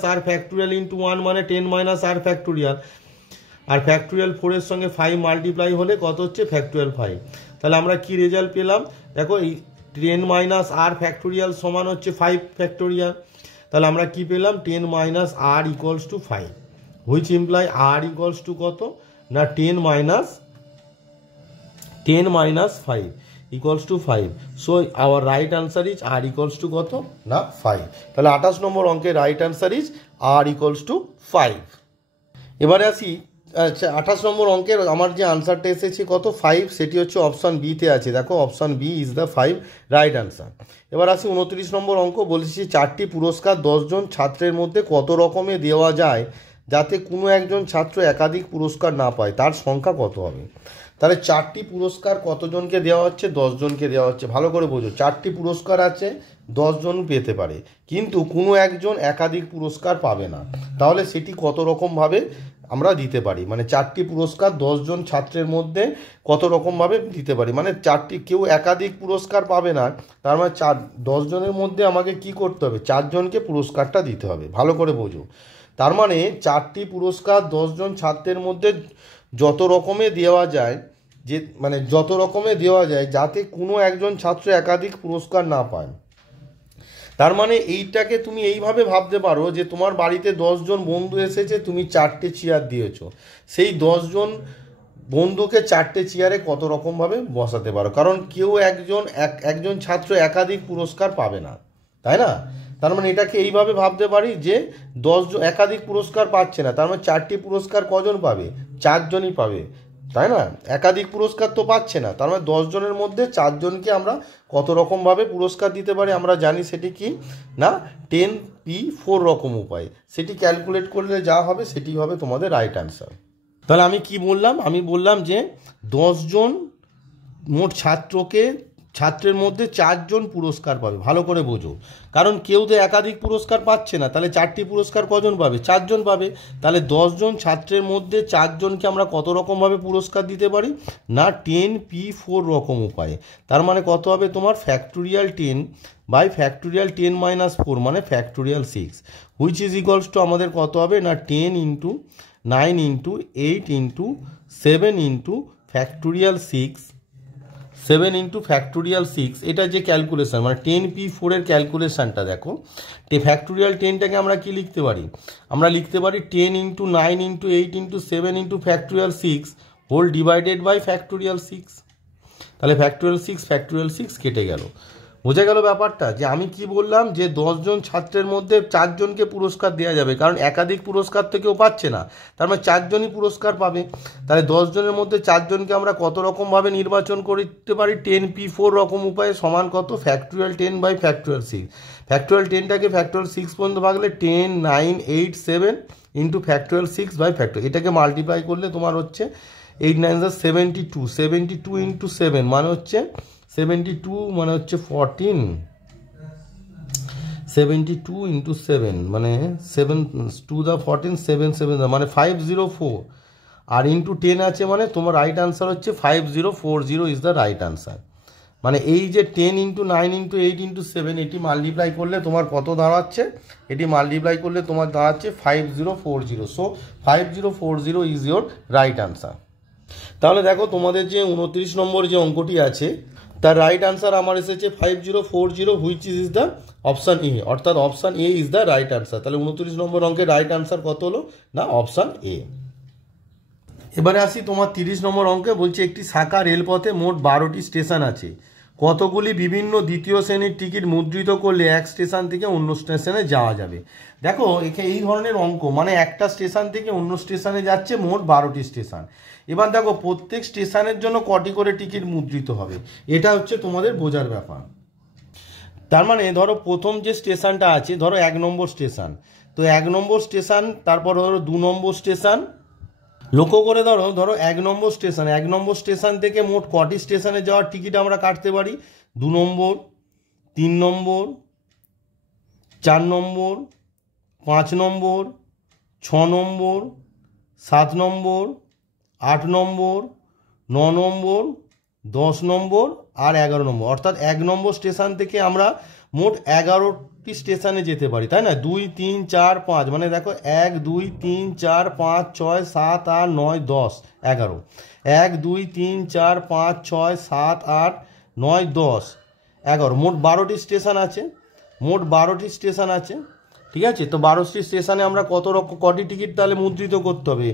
- r ফ্যাক্টোরিয়াল × 1 মানে 10 - r ফ্যাক্টোরিয়াল, আর ফ্যাক্টোরিয়াল 4-এর সঙ্গে 5 মাল্টিপ্লাই হলে কত হচ্ছে ফ্যাক্টোরিয়াল 5। তাহলে আমরা কি রেজাল্ট পেলাম দেখো, এই 10 মাইনাস আর ফ্যাক্টোরিয়াল সমান হচ্ছে 5 ফ্যাক্টোরিয়াল। তাহলে আমরা কি পেলাম 10 minus r equals to 5, which imply r equals to কত না 10 minus 5 equals to 5. So our right answer is r equals to কত না 5। তাহলে 28 নম্বর অঙ্কের right answer is r equals to 5। এবারে আসি, আচ্ছা 28 নম্বর অঙ্কের আমার যে আনসারটা এসেছে কত 5, সেটি হচ্ছে অপশান বিতে আছে। দেখো option B is the 5 right answer. এবার আসি 29 নম্বর অঙ্ক, বলেছি 4টি পুরস্কার 10 জন ছাত্রের মধ্যে কত রকমে দেওয়া যায় যাতে কোনো একজন ছাত্র একাধিক পুরস্কার না পায়, তার সংখ্যা কত হবে। তাহলে 4টি পুরস্কার কতজনকে দেওয়া হচ্ছে 10 জনকে দেওয়া হচ্ছে। ভালো করে বোঝো, 4টি পুরস্কার আছে 10 জন পেতে পারে, কিন্তু কোনো একজন একাধিক পুরস্কার পাবে না। তাহলে সেটি কত রকমভাবে আমরা দিতে পারি, মানে 4টি পুরস্কার 10 জন ছাত্রের মধ্যে কত রকমভাবে দিতে পারি, মানে 4টি কেউ একাধিক পুরস্কার পাবে না, তার মানে 10 জনের মধ্যে আমাকে কি করতে হবে 4 জনকে পুরস্কারটা দিতে হবে। ভালো করে বোঝো, তার মানে 4টি পুরস্কার 10 জন ছাত্রের মধ্যে যত রকমে দেওয়া যায়, যে মানে যত রকমে দেওয়া যায় যাতে কোনো একজন ছাত্র একাধিক পুরস্কার না পায়। তার মানে এইটাকে তুমি এইভাবে ভাবতে পারো যে তোমার বাড়িতে 10 জন বন্ধু এসেছে, তুমি 4টে চেয়ার দিয়েছো, সেই 10 জন বন্ধুকে 4টে চেয়ারে কত রকমভাবে বসাতে পারো, কারণ কেউ একজন ছাত্র একাধিক পুরস্কার পাবে না, তাই না। তার মানে এটাকে এইভাবে ভাবতে পারি যে 10 জন একাধিক পুরস্কার পাচ্ছে না, তার মানে 4টি পুরস্কার কজন পাবে 4 জনই পাবে, তাই না। একাধিক পুরস্কার তো পাচ্ছে না, তার মানে 10 জনের মধ্যে 4 জনকে আমরা কত রকমভাবে পুরস্কার দিতে পারি আমরা জানি, সেটি কি না 10p4 রকম উপায়। সেটি ক্যালকুলেট করলে যা হবে সেটি হবে তোমাদের রাইট আনসার। তাহলে আমি কি বললাম, আমি বললাম যে 10 জন মোট ছাত্রের মধ্যে 4 জন পুরস্কার পাবে। ভালো করে বোঝো, কারণ কেউ তো একাধিক পুরস্কার পাচ্ছে না, তাহলে 4টি পুরস্কার কজন পাবে 4 জন পাবে। তাহলে 10 জন ছাত্রের মধ্যে 4 জনকে আমরা কত রকমভাবে পুরস্কার দিতে পারি না 10p4 রকম উপায়ে। তার মানে কত হবে তোমার ফ্যাক্টোরিয়াল 10 বাই ফ্যাক্টোরিয়াল 10 মাইনাস 4 মানে factorial 6, which is equals to আমাদের কত হবে না 10 into 9 into 8 into 7 into factorial 6, 7 into factorial 6। এটা যে ক্যালকুলেশান মানে 10p4 এর ক্যালকুলেশানটা দেখো, ফ্যাক্টোরিয়াল 10টাকে আমরা কি লিখতে পারি, আমরা লিখতে পারি 10 into 9 into 8 into 7 into factorial 6 whole divided by factorial 6। তাহলে ফ্যাক্টোরিয়াল 6 কেটে গেল। বোঝা গেল ব্যাপারটা, যে আমি কি বললাম যে 10 জন ছাত্রের মধ্যে 4 জনকে পুরস্কার দেওয়া যাবে, কারণ একাধিক পুরস্কার তো কেউ পাচ্ছে না, তার মানে 4 জনই পুরস্কার পাবে। তাহলে 10 জনের মধ্যে 4 জনকে আমরা কত রকমভাবে নির্বাচন করতে পারি 10p4 রকম উপায়ে, সমান কত ফ্যাক্টোরিয়াল 10 বাই ফ্যাক্টোরিয়াল 6। ফ্যাক্টোরিয়াল 10টাকে ফ্যাক্টোরিয়াল 6 পর্যন্ত ভাগলে 10 9 8 7 ইন্টু ফ্যাক্টোরিয়াল 6 বাই ফ্যাক্টোরিয়াল, এটাকে মাল্টিপ্লাই করলে তোমার হচ্ছে 8 9 72, 72 ইন্টু 7 মানে হচ্ছে 72 মানে হচ্ছে 14, 72 ইন্টু 7 মানে 7 2 দা 14 7 7 মানে 504, আর ইন্টু 10 আছে মানে তোমার রাইট আনসার হচ্ছে 5040 ইজ দ্য রাইট আনসার। মানে এই যে 10 ইন্টু 9 ইন্টু 8 ইন্টু 7 এটি মাল্টিপ্লাই করলে তোমার কত দাঁড়াচ্ছে, এটি মাল্টিপ্লাই করলে তোমার দাঁড়াচ্ছে 5040। So 5040 is your right answer. তাহলে দেখো তোমাদের যে 29 নম্বর যে অঙ্কটি আছে তার রাইট আনসার আমার এসেছে 5040, which is the option A, অর্থাৎ option A is the right answer. তাহলে 29 নম্বর অঙ্কের রাইট আনসার কত হলো না অপশান এ। এবারে আসি তোমার 30 নম্বর অঙ্কে, বলছে একটি শাখা রেলপথে মোট 12টি স্টেশন আছে, কতগুলি বিভিন্ন দ্বিতীয় শ্রেণীর টিকিট মুদ্রিত করলে এক স্টেশন থেকে অন্য স্টেশনে যাওয়া যাবে। দেখো এই ধরনের অঙ্ক, মানে একটা স্টেশন থেকে অন্য স্টেশনে যাচ্ছে মোট 12টি স্টেশন। এবার দেখো প্রত্যেক স্টেশনের জন্য কটি করে টিকিট মুদ্রিত হবে, এটা হচ্ছে তোমাদের বোঝার ব্যাপার। তার মানে ধরো প্রথম যে স্টেশনটা আছে, ধরো 1 নম্বর স্টেশন, তো 1 নম্বর স্টেশন, তারপর ধরো 2 নম্বর স্টেশন, লক্ষ্য করে ধরো 1 নম্বর স্টেশন, 1 নম্বর স্টেশন থেকে মোট কটি স্টেশনে যাওয়ার টিকিট আমরা কাটতে পারি 2 নম্বর, 3 নম্বর, 4 নম্বর, 5 নম্বর, 6 নম্বর, 7 নম্বর, 8 নম্বর, 9 নম্বর, 10 নম্বর আর 11 নম্বর। অর্থাৎ 1 নম্বর স্টেশন থেকে আমরা মোট 11টি স্টেশনে যেতে পারি, তাই না? 2 3 4 5, মানে দেখো 1 2 3 4 5 6 7 8 9 10 11, 1 2 3 4 5 6 7 8 9 10 11, মোট 12টি স্টেশন আছে, মোট 12টি স্টেশন আছে, ঠিক আছে? তো 12টি স্টেশনে আমরা কটি টিকিট তাহলে মুদ্রিত করতে হবে?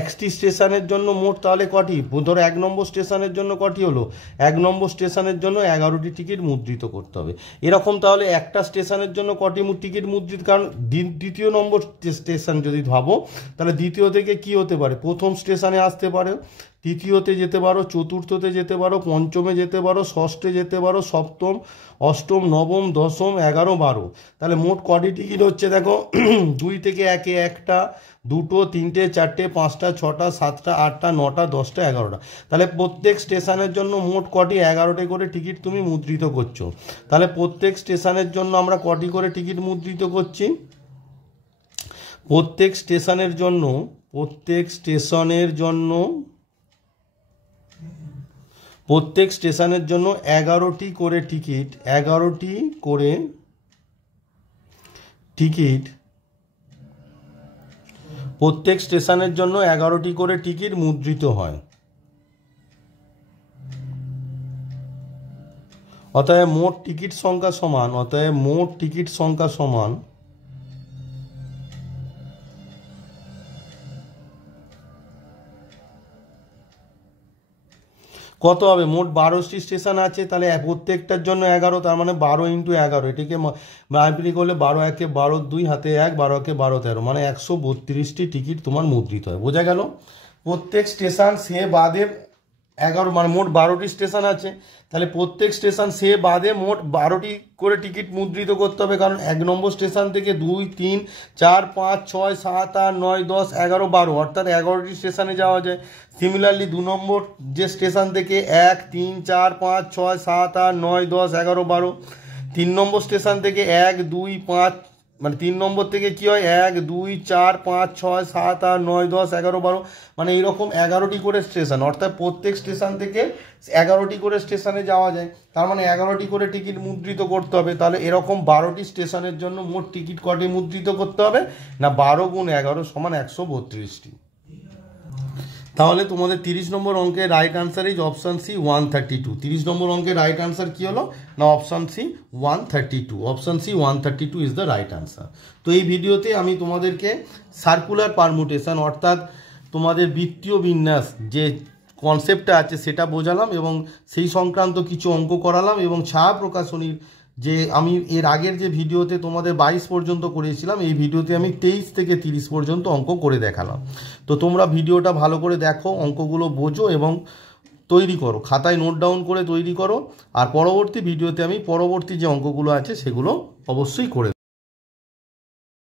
1টি স্টেশনের জন্য মোট তাহলে কটি? ধরো 1 নম্বর স্টেশনের জন্য কটি হলো? 1 নম্বর স্টেশনের জন্য 11টি টিকিট মুদ্রিত করতে হবে। এরকম তাহলে একটা স্টেশনের জন্য কটি টিকিট মুদ্রিত? কারণ দ্বিতীয় নম্বর স্টেশন যদি ভাবো, তাহলে দ্বিতীয় থেকে কি হতে পারে? প্রথম স্টেশনে আসতে পারে, তৃতীয়তে যেতে পারো, চতুর্থতে যেতে পারো, পঞ্চমে যেতে পারো, ষষ্ঠে যেতে পারো, সপ্তম, অষ্টম, নবম, দশম, 11, 12। তাহলে মোট কটি টিকিট হচ্ছে দেখো? 2 থেকে 1 একটা, 2, 3, 4, 5, 6, 7, 8, 9, 10, 11। তাহলে প্রত্যেক স্টেশনের জন্য মোট কটি? 11টি করে টিকিট তুমি মুদ্রিত করছো। তাহলে প্রত্যেক স্টেশনের জন্য আমরা কটি করে টিকিট মুদ্রিত করছি? প্রত্যেক স্টেশনের জন্য 11টি করে টিকিট, 11টি করে টিকিট, প্রত্যেক স্টেশনের জন্য 11টি করে টিকিট মুদ্রিত হয়। অতএব মোট টিকিট সংখ্যা সমান কত হবে? মোট 12টি স্টেশন আছে, তাহলে প্রত্যেকটার জন্য 11, তার মানে 12 × 11, এটিকে মাল্টিপ্লাই করলে 12 × 1 = 12, 2 হাতে 1, 12 × 12 13, মানে 132টি টিকিট তোমার মুদ্রিত হয়। বোঝা গেল? প্রত্যেক স্টেশন সে বাদে 11, মানে মোট 12টি স্টেশন আছে, তাহলে প্রত্যেক স্টেশন সে বাদে মোট 12টি করে টিকিট মুদ্রিত করতে হবে। কারণ 1 নম্বর স্টেশন থেকে 2 3 4 5 6 7 8 9 10 11 12, অর্থাৎ 11টি স্টেশনে যাওয়া যায়। সিমিলারলি 2 নম্বর যে স্টেশন থেকে 1 3 4 5 6 7 8 9 10 11 12, 3 নম্বর স্টেশন থেকে 1 2 5, মানে 3 নম্বর থেকে কি হয়? 1 2 4 5 6 7 8 9 10 11 12, মানে এইরকম 11টি করে স্টেশন, অর্থাৎ প্রত্যেক স্টেশন থেকে 11টি করে স্টেশনে যাওয়া যায়। তার মানে 11টি করে টিকিট মুদ্রিত করতে হবে। তাহলে এরকম 12টি স্টেশনের জন্য মোট টিকিট কটি মুদ্রিত করতে হবে? না, 12 × 11 = 132টি। তাহলে তোমাদের 30 নম্বর অঙ্কের right answer is option C 132। 30 নম্বর অঙ্কের রাইট আনসার কি হলো? না, option C 132। Option C 132 is the right answer. তো এই ভিডিওতে আমি তোমাদেরকে সার্কুলার পারমুটেশন, অর্থাৎ তোমাদের বৃত্তীয় বিন্যাস যে কনসেপ্টটা আছে সেটা বোঝালাম এবং সেই সংক্রান্ত কিছু অঙ্ক করালাম, এবং ছায়া প্রকাশনীর যে আমি এর আগের যে ভিডিওতে তোমাদের 22 পর্যন্ত করিয়েছিলাম, এই ভিডিওতে আমি 23 থেকে 30 পর্যন্ত অঙ্ক করে দেখালাম। তো তোমরা ভিডিওটা ভালো করে দেখো, অঙ্কগুলো বোঝো এবং তৈরি করো, খাতায় নোট ডাউন করে তৈরি করো। আর পরবর্তী ভিডিওতে আমি পরবর্তী যে অঙ্কগুলো আছে সেগুলো অবশ্যই করে